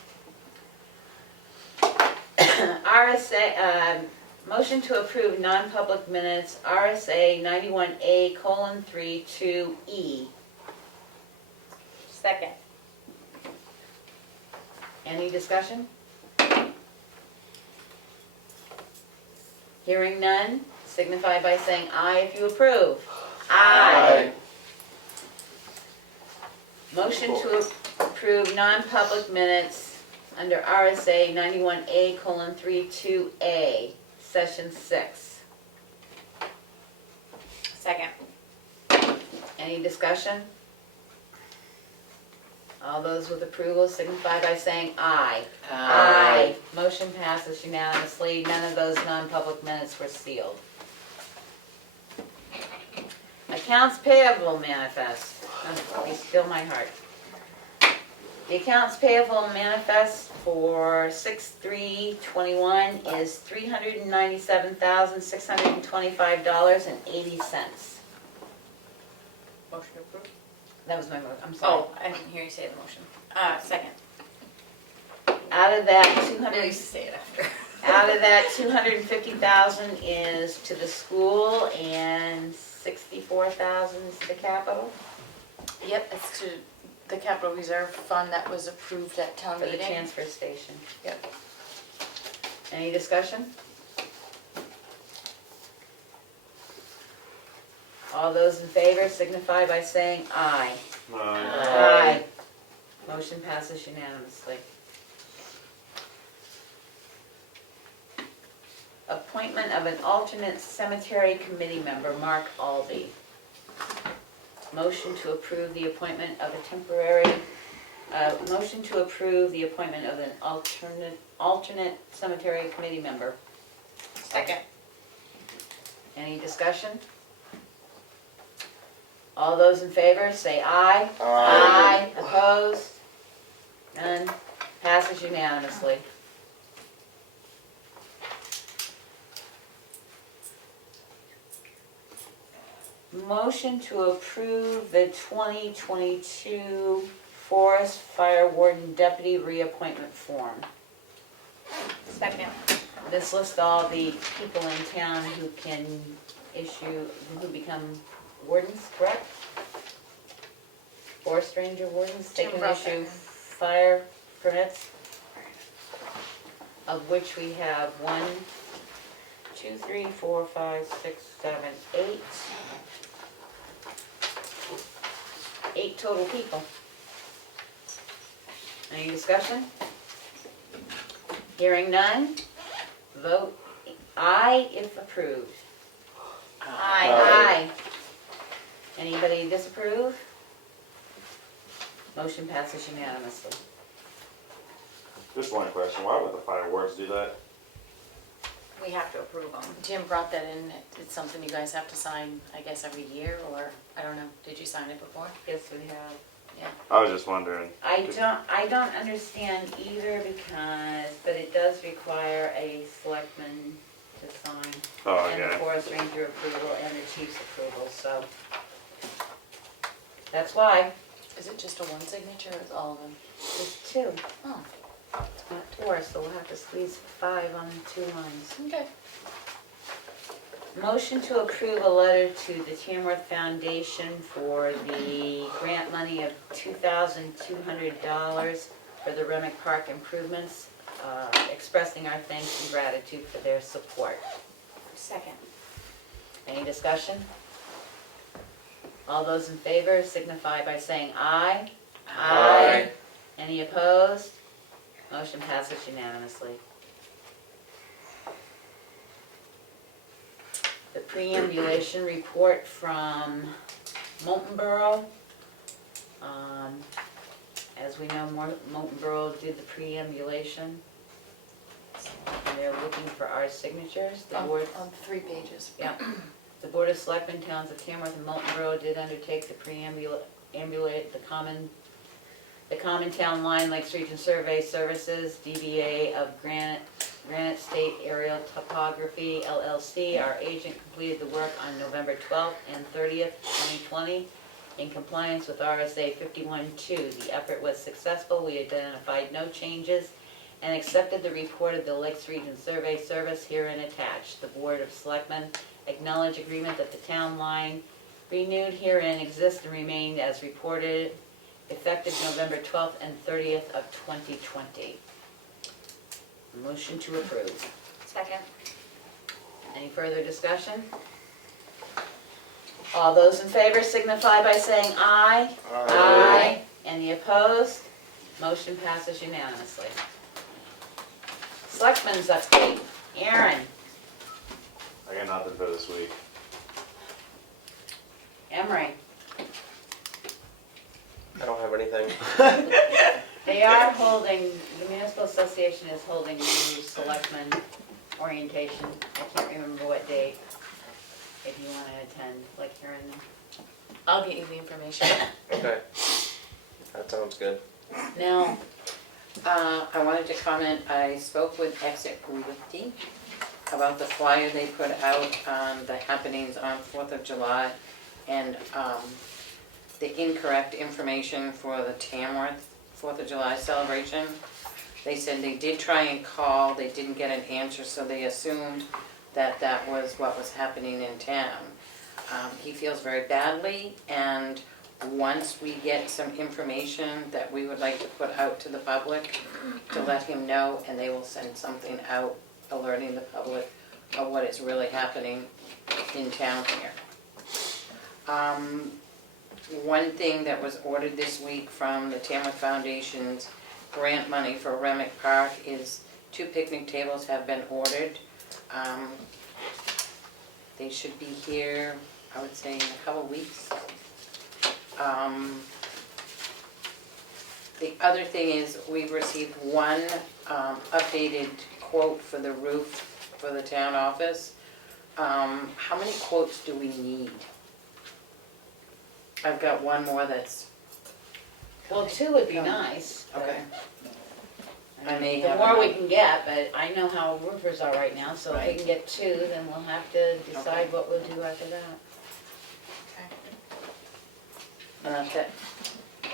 RSA, motion to approve non-public minutes, RSA 91A:32E. Second. Any discussion? Hearing none, signify by saying aye if you approve. Aye. Motion to approve non-public minutes under RSA 91A:32A, Session 6. Second. Any discussion? All those with approval signify by saying aye. Aye. Motion passes unanimously. None of those non-public minutes were sealed. Accounts payable manifest. Oh, be still my heart. The accounts payable manifest for 6/3/21 is $397,625.80. Motion approved. That was my motion, I'm sorry. Oh, I didn't hear you say the motion. Second. Out of that No, 200, you say it after. out of that 250,000 is to the school and 64,000 is to capital Yep, it's to the capital reserve fund that was approved at town for the meeting. transfer station. Yep. Any discussion? All those in favor signify by saying aye. Aye. Motion passes unanimously. Appointment of an alternate cemetery committee member, Mark Albee. Motion to approve the appointment of a temporary, motion to approve the appointment of an alternate cemetery committee member. Second. Any discussion? All those in favor, say aye. Aye. Opposed? None. Passes unanimously. Motion to approve the 2022 Forest Fire Warden Deputy Reappointment Form. Second. This lists all the people in town who can issue, who become wardens, correct? Forest ranger wardens, they can issue fire permits, of which we have 1, 2, 3, 4, 5, 6, 7, 8. 8 total people. Any discussion? Hearing none, vote aye if approved. Aye. Anybody disapprove? Motion passes unanimously. Just one question, why would the fireworks do that? We have to approve them. Jim brought that in, it's something you guys have to sign, I guess, every year, or, I don't know, did you sign it before? Yes, we have. Yeah. I was just wondering. I don't understand either because, but it does require a selectman to sign. Oh, And the okay. forest ranger approval and the chief's approval, so. That's why. Is it just a one signature or is all of them? There's 2. Oh, It's not 4, so we'll have to squeeze 5 on 2 lines. okay. Motion to approve a letter to the Tamworth Foundation for the grant money of $2,200 for the Remick Park improvements, expressing our thanks and gratitude for their support. Second. Any discussion? All those in favor signify by saying aye. Aye. Any opposed? Motion passes unanimously. The preambulation report from Molten Borough. As we know, Molten Borough did the preambulation. And they're looking for our signatures. The On board, 3 pages. yeah. The Board of Selectmen, Towns of Tamworth and Moulton Road did undertake to preambulate the common town line Lakes Region Survey Services, DBA of Granite State Aerial Topography LLC. Our agent completed the work on November 12th and 30th, 2020 in compliance with RSA 51-2. The effort was successful. We identified no changes and accepted the report of the Lakes Region Survey Service herein attached. The Board of Selectmen acknowledge agreement that the town line renewed herein exists and remained as reported effective November 12th and 30th of 2020. Motion to approve. Second. Any further discussion? All those in favor signify by saying aye. Aye. Any opposed? Motion passes unanimously. Selectmen's update. Aaron. I got nothing for this week. Emery. I don't have anything. They are holding, the municipal association is holding new selectmen orientation. I can't remember what date, if you want to attend, like here and there. I'll get you the information. Okay. That sounds good. Now, I wanted to comment, I spoke with Exit Realty about the flyer they put out on the happenings on 4th of July and the incorrect information for the Tamworth 4th of July celebration. They said they did try and call, they didn't get an answer, so they assumed that that was what was happening in town. He feels very badly, and once we get some information that we would like to put out to the public, to let him know, and they will send something out alerting the public of what is really happening in town here. One thing that was ordered this week from the Tamworth Foundation's grant money for Remick Park is 2 picnic tables have been ordered. They should be here, I would say, in a couple weeks. The other thing is we've received one updated quote for the roof for the town office. How many quotes do we need? I've got one more that's, well, 2 would be nice. but, okay. I I may mean, the have more we enough. can get, but I know how roofers are right now, so if we Right. can get 2, then we'll have to decide Okay. what we'll do after that. And that's it.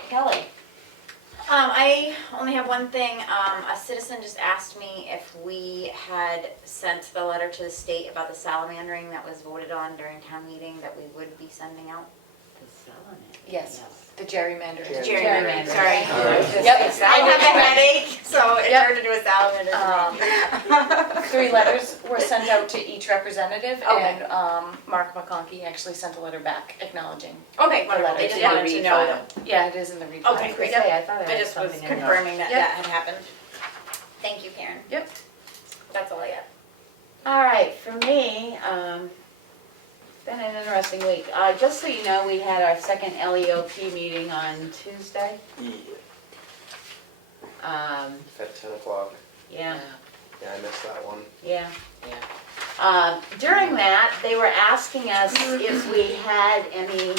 Kelly? I only have one thing. A citizen just asked me if we had sent the letter to the state about the salamandering that was voted on during town meeting that we would be sending out. Yes, the gerrymandering. Gerrymandering, sorry. Yep. I have a headache, so it turned into a salamander. 3 letters were sent out to each representative, Okay. and Mark McConkey actually sent a letter back acknowledging. Okay, the wonderful. letter. They just Yeah. wanted to know that. Yeah, it is in the read. Okay, great. I thought I I had just was something in there. confirming that Yep. that had happened. Thank you, Karen. Yep. That's all I got. All right, for me, been an interesting week. Just so you know, we had our second LEOP meeting on Tuesday. At 10 o'clock. Yeah, Yeah, I missed that one. yeah. Yeah. During that, they were asking us if we had any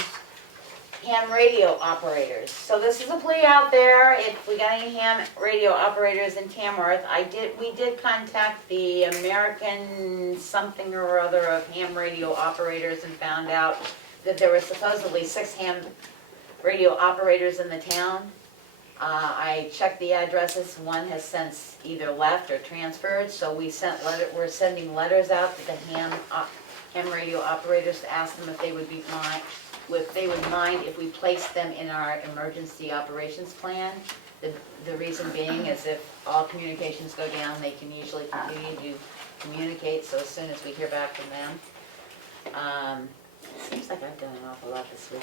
ham radio operators. So this is a plea out there, if we got any ham radio operators in Tamworth. We did contact the American something or other of ham radio operators and found out that there were supposedly 6 ham radio operators in the town. I checked the addresses, one has since either left or transferred, so we're sending letters out to the ham radio operators to ask them if they would mind if we placed them in our emergency operations plan. The reason being is if all communications go down, they can usually continue to communicate, so as soon as we hear back from them. Seems like I've done an awful lot this week.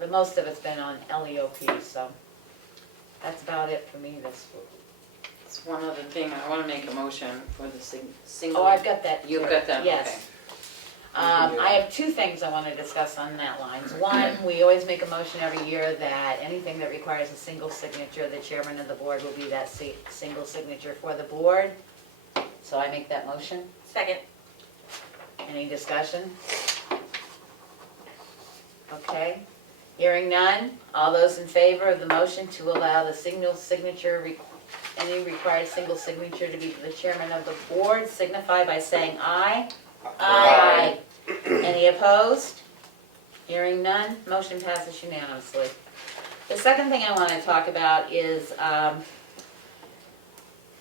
But most of it's been on LEOP, so that's about it for me this week. It's one other thing, I want to make a motion for the single. Oh, I've got that. You've got that, Yes. okay. I have two things I want to discuss on that lines. One, we always make a motion every year that anything that requires a single signature, the chairman of the board will be that single signature for the board. So I make that motion. Second. Any discussion? Okay. Hearing none, all those in favor of the motion to allow the single signature, any required single signature to be the chairman of the board, signify by saying aye. Aye. Any opposed? Hearing none, motion passes unanimously. The second thing I want to talk about is, God,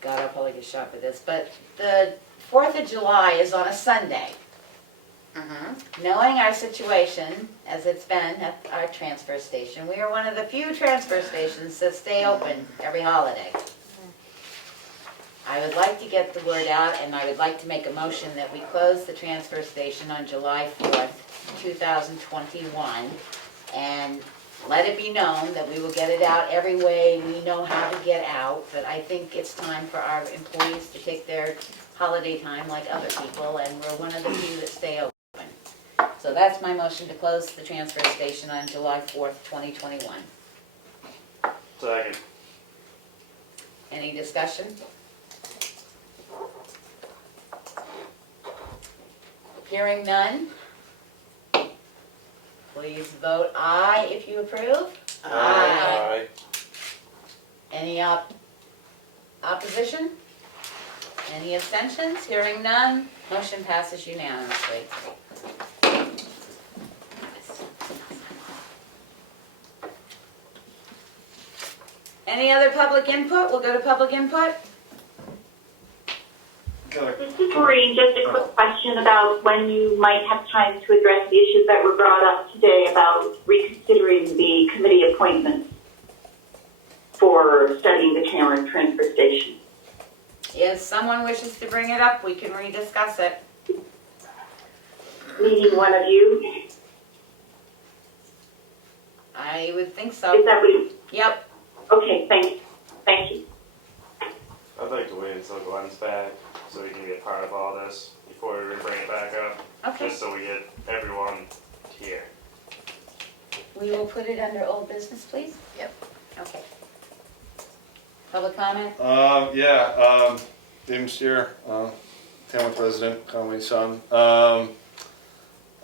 I'll probably get shot for this, but the 4th of July is on a Sunday. Knowing our situation, as it's been at our transfer station, we are one of the few transfer stations that stay open every holiday. I would like to get the word out, and I would like to make a motion that we close the transfer station on July 4th, 2021, and let it be known that we will get it out every way we know how to get out, but I think it's time for our employees to take their holiday time like other people, and we're one of the few that stay open. So that's my motion to close the transfer station on July 4th, 2021. Second. Any discussion? Hearing none. Please vote aye if you approve. Aye. Any opposition? Any abstentions? Hearing none, motion passes unanimously. Any other public input? We'll go to public input. This is Maureen. Just a quick question about when you might have time to address the issues that were brought up today about reconsidering the committee appointments for studying the Tamworth transfer station. If someone wishes to bring it up, we can rediscuss it. Meaning one of you? I would think so. Is that what you? Yep. Okay, thank you. I'd like to wait until Glenn's back so we can get part of all this before we bring it back up. Okay. Just so we get everyone here. We will put it under old business, please? Yep. Okay. Public comment? Dave Steer, Tamworth resident, Conway's son. I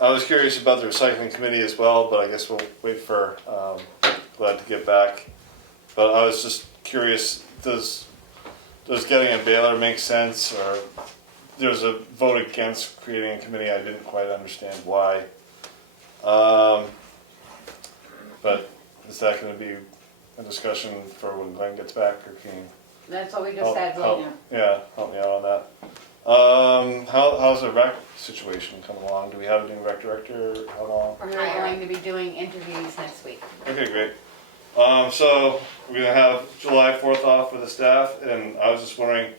was curious about the recycling committee as well, but I guess we'll wait for Glad to get back. But I was just curious, does getting a baler make sense? Or there was a vote against creating a committee. I didn't quite understand why. But is that going to be a discussion for when Glenn gets back, or can you That's what we just said, help me out on that? How's the rec situation coming along? Do we have a new rec director? How long? We're going to be doing interviews next week. Okay, great. So we're gonna have July 4th off for the staff, and I was just wondering,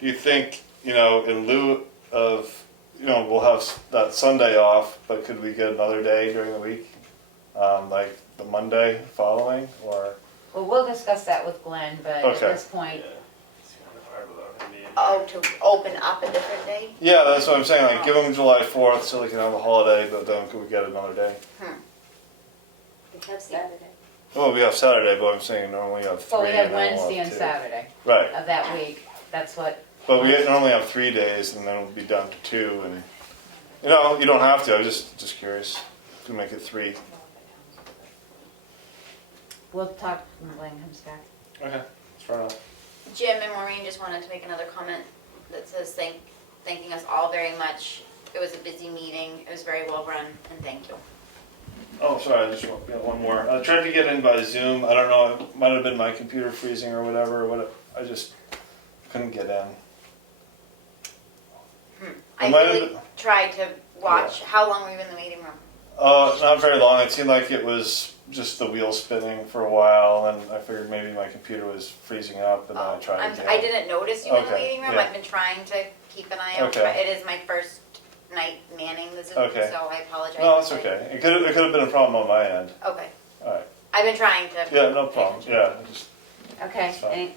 do you think, in lieu of, we'll have that Sunday off, but could we get another day during the week? Like the Monday following, or? Well, we'll discuss that with Glenn, but at this point. Oh, to open up a different day? Yeah, that's what I'm saying, like give them July 4th so they can have a holiday, but then could we get another day? We have Saturday. Well, we have Saturday, but I'm saying normally you have 3. Well, we have and then we'll Wednesday and two. Saturday. Right. Of that week. That's what. But we normally have 3 days, and then we'll be down to 2, and you don't have to. I was just curious to make it 3. We'll talk when Glenn comes back. Okay, that's fair enough. Jim and Maureen just wanted to make another comment that says thanking us all very much. It was a busy meeting. It was very well run, and thank you. Oh, sorry, I just got one more. I tried to get in by Zoom. I don't know, it might have been my computer freezing or whatever. I just couldn't get in. I really tried to watch. Yeah. How long were you in the meeting room? Not very long. It seemed like it was just the wheel spinning for a while, and I figured maybe my computer was freezing up, and then I tried again. I didn't notice you in the meeting room. Yeah. I've been trying to keep an eye out. It is my first night manning the Zoom, so I apologize. No, it's okay. It could have been a problem on my end. Okay. All right. I've been trying to. Yeah, no problem. Yeah. Okay.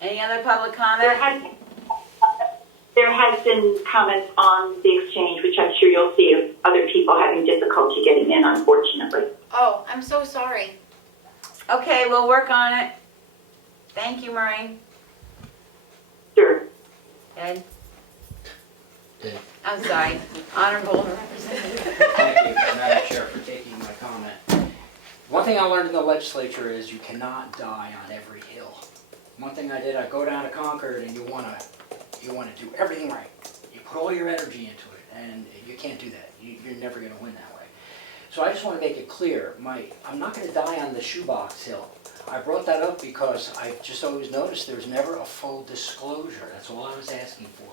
Any other public comment? There has been comments on the exchange, which I'm sure you'll see of other people having difficulty getting in, unfortunately. Oh, I'm so sorry. Okay, we'll work on it. Thank you, Maureen. Sure. Ed? Dave. I'm sorry, Honorable Representative. Thank you, Madam Chair, for taking my comment. One thing I learned in the legislature is you cannot die on every hill. One thing I did, I go down to Concord and you wanna do everything right. You put all your energy into it, and you can't do that. You're never gonna win that way. So I just wanna make it clear, I'm not gonna die on the shoebox hill. I brought that up because I just always noticed there's never a full disclosure. That's all I was asking for.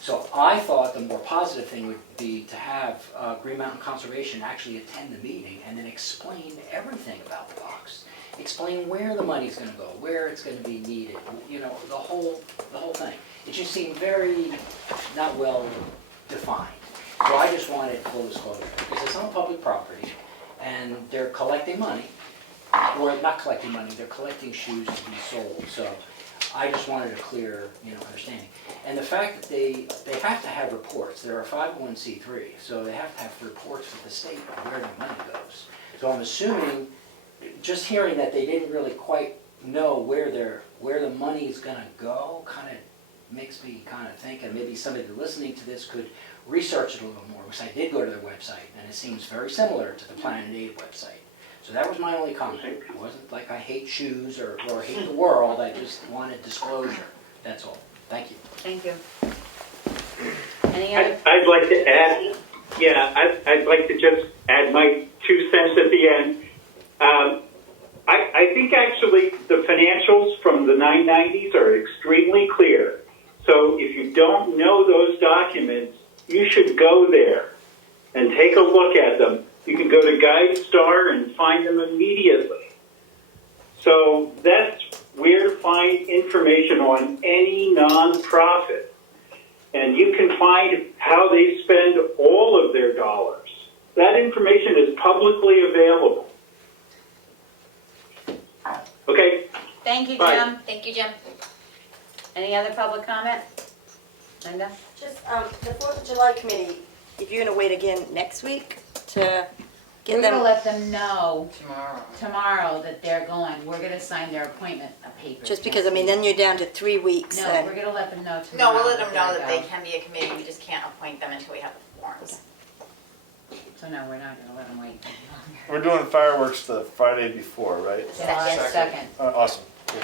So I thought the more positive thing would be to have Green Mountain Conservation actually attend the meeting and then explain everything about the box. Explain where the money's gonna go, where it's gonna be needed, you know, the whole thing. It just seemed very not well defined. So I just wanted full disclosure, because it's on public property, and they're collecting money, or not collecting money, they're collecting shoes to be sold. So I just wanted a clear, understanding. And the fact that they have to have reports. They're a 501c3, so they have to have reports with the state on where the money goes. So I'm assuming, just hearing that they didn't really quite know where the money is going to go, kind of makes me kind of think, and maybe somebody listening to this could research it a little more, because I did go to their website, and it seems very similar to the Planet Aid website. So that was my only comment. It wasn't like I hate shoes or hate the world, I just wanted disclosure, that's all. Thank you. Thank you. Any other? I'd like to add, I'd like to just add my 2 cents at the end. I think actually the financials from the 990s are extremely clear. So if you don't know those documents, you should go there and take a look at them. You can go to GuideStar and find them immediately. So that's where to find information on any nonprofit. And you can find how they spend all of their dollars. That information is publicly available. Okay? Thank you, Bye. Jim. Thank you, Jim. Any other public comment? Linda? Just, the 4th of July committee, if you're gonna wait again next week to get We're them. gonna let them know Tomorrow. that they're going. We're gonna sign their appointment papers. Just because, I mean, then you're down to 3 weeks. No, then. we're gonna let them know No, tomorrow. we'll let them know that they're they can be a committee, we just can't appoint them until we have the forms. go. So no, we're not gonna let them wait any longer. We're doing fireworks the Friday before, right? July 2nd. Awesome. Cool.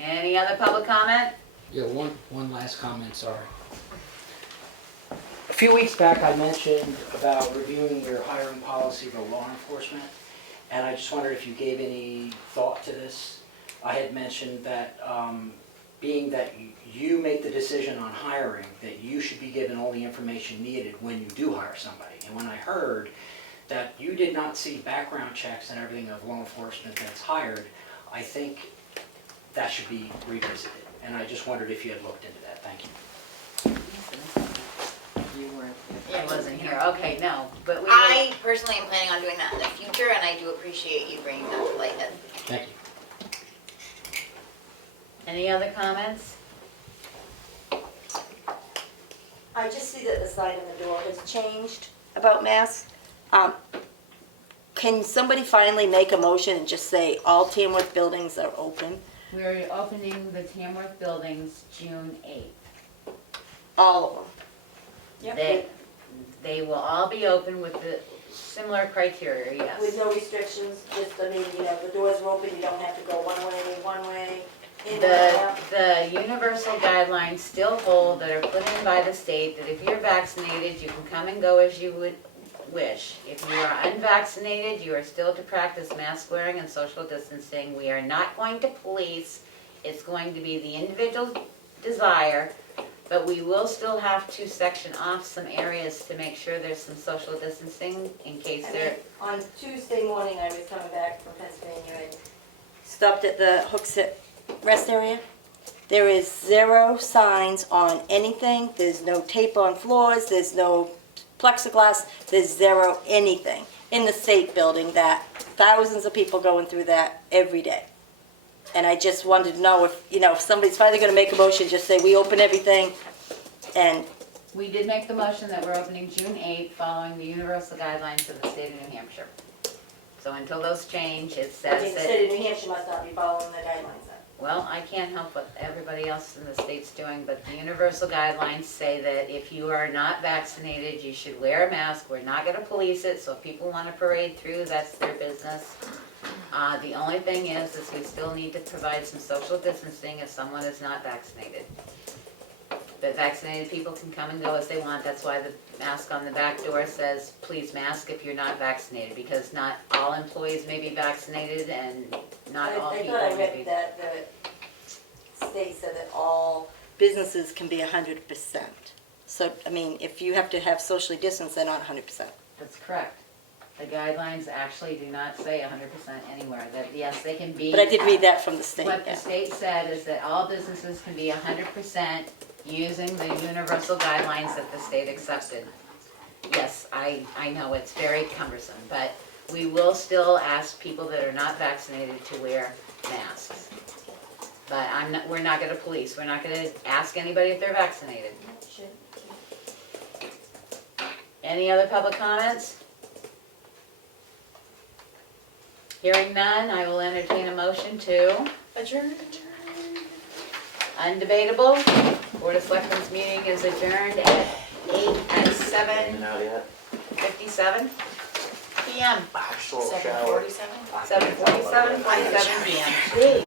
Any other public comment? Yeah, one last comment, sorry. A few weeks back, I mentioned about reviewing your hiring policy for law enforcement, and I just wondered if you gave any thought to this. I had mentioned that being that you make the decision on hiring, that you should be given all the information needed when you do hire somebody. And when I heard that you did not see background checks and everything of law enforcement that's hired, I think that should be revisited. And I just wondered if you had looked into that. Thank you. You were. I wasn't here, okay, no, but we. I personally am planning on doing that in the future, and I do appreciate you bringing that to light, Ed. Thank you. Any other comments? I just see that the sign on the door has changed about masks. Can somebody finally make a motion and just say all Tamworth buildings are open? We're opening the Tamworth buildings June 8th. All of them? They will all be open with the similar criteria, yes. With no restrictions, just, I mean, the doors are open, you don't have to go one way, in and out. The universal guidelines still hold that are put in by the state, that if you're vaccinated, you can come and go as you would wish. If you are unvaccinated, you are still to practice mask wearing and social distancing. We are not going to police. It's going to be the individual's desire, but we will still have to section off some areas to make sure there's some social distancing in case there. On Tuesday morning, I was coming back from Pennsylvania, I stopped at the Hooksett rest area. There is 0 signs on anything, there's no tape on floors, there's no plexiglass, there's 0 anything in the state building, that thousands of people going through that every day. And I just wanted to know if, if somebody's finally gonna make a motion, just say, we open everything, and, We did make the motion that we're opening June 8th, following the universal guidelines of the state of New Hampshire. So until those change, it I says mean, the that, state of New Hampshire must not be following the guidelines then. well, I can't help what everybody else in the state's doing, but the universal guidelines say that if you are not vaccinated, you should wear a mask. We're not gonna police it, so if people wanna parade through, that's their business. The only thing is we still need to provide some social distancing if someone is not vaccinated. But vaccinated people can come and go as they want. That's why the mask on the back door says, please mask if you're not vaccinated, because not all employees may be vaccinated and not all I people thought I may be. read that the state said that all businesses can be 100%. So, I mean, if you have to have socially distanced, they're not 100%. That's correct. The guidelines actually do not say 100% anywhere, that yes, they can be. But I did read that from the state. What the yeah. state said is that all businesses can be 100% using the universal guidelines that the state accepted. Yes, I know it's very cumbersome, but we will still ask people that are not vaccinated to wear masks. But we're not gonna police, we're not gonna ask anybody if they're vaccinated. Any other public comments? Hearing none, I will entertain a motion to Adjourn. undebatable. Board of Selectmen's meeting is adjourned at 7:57 PM. 7:47? 7:47, 47 PM.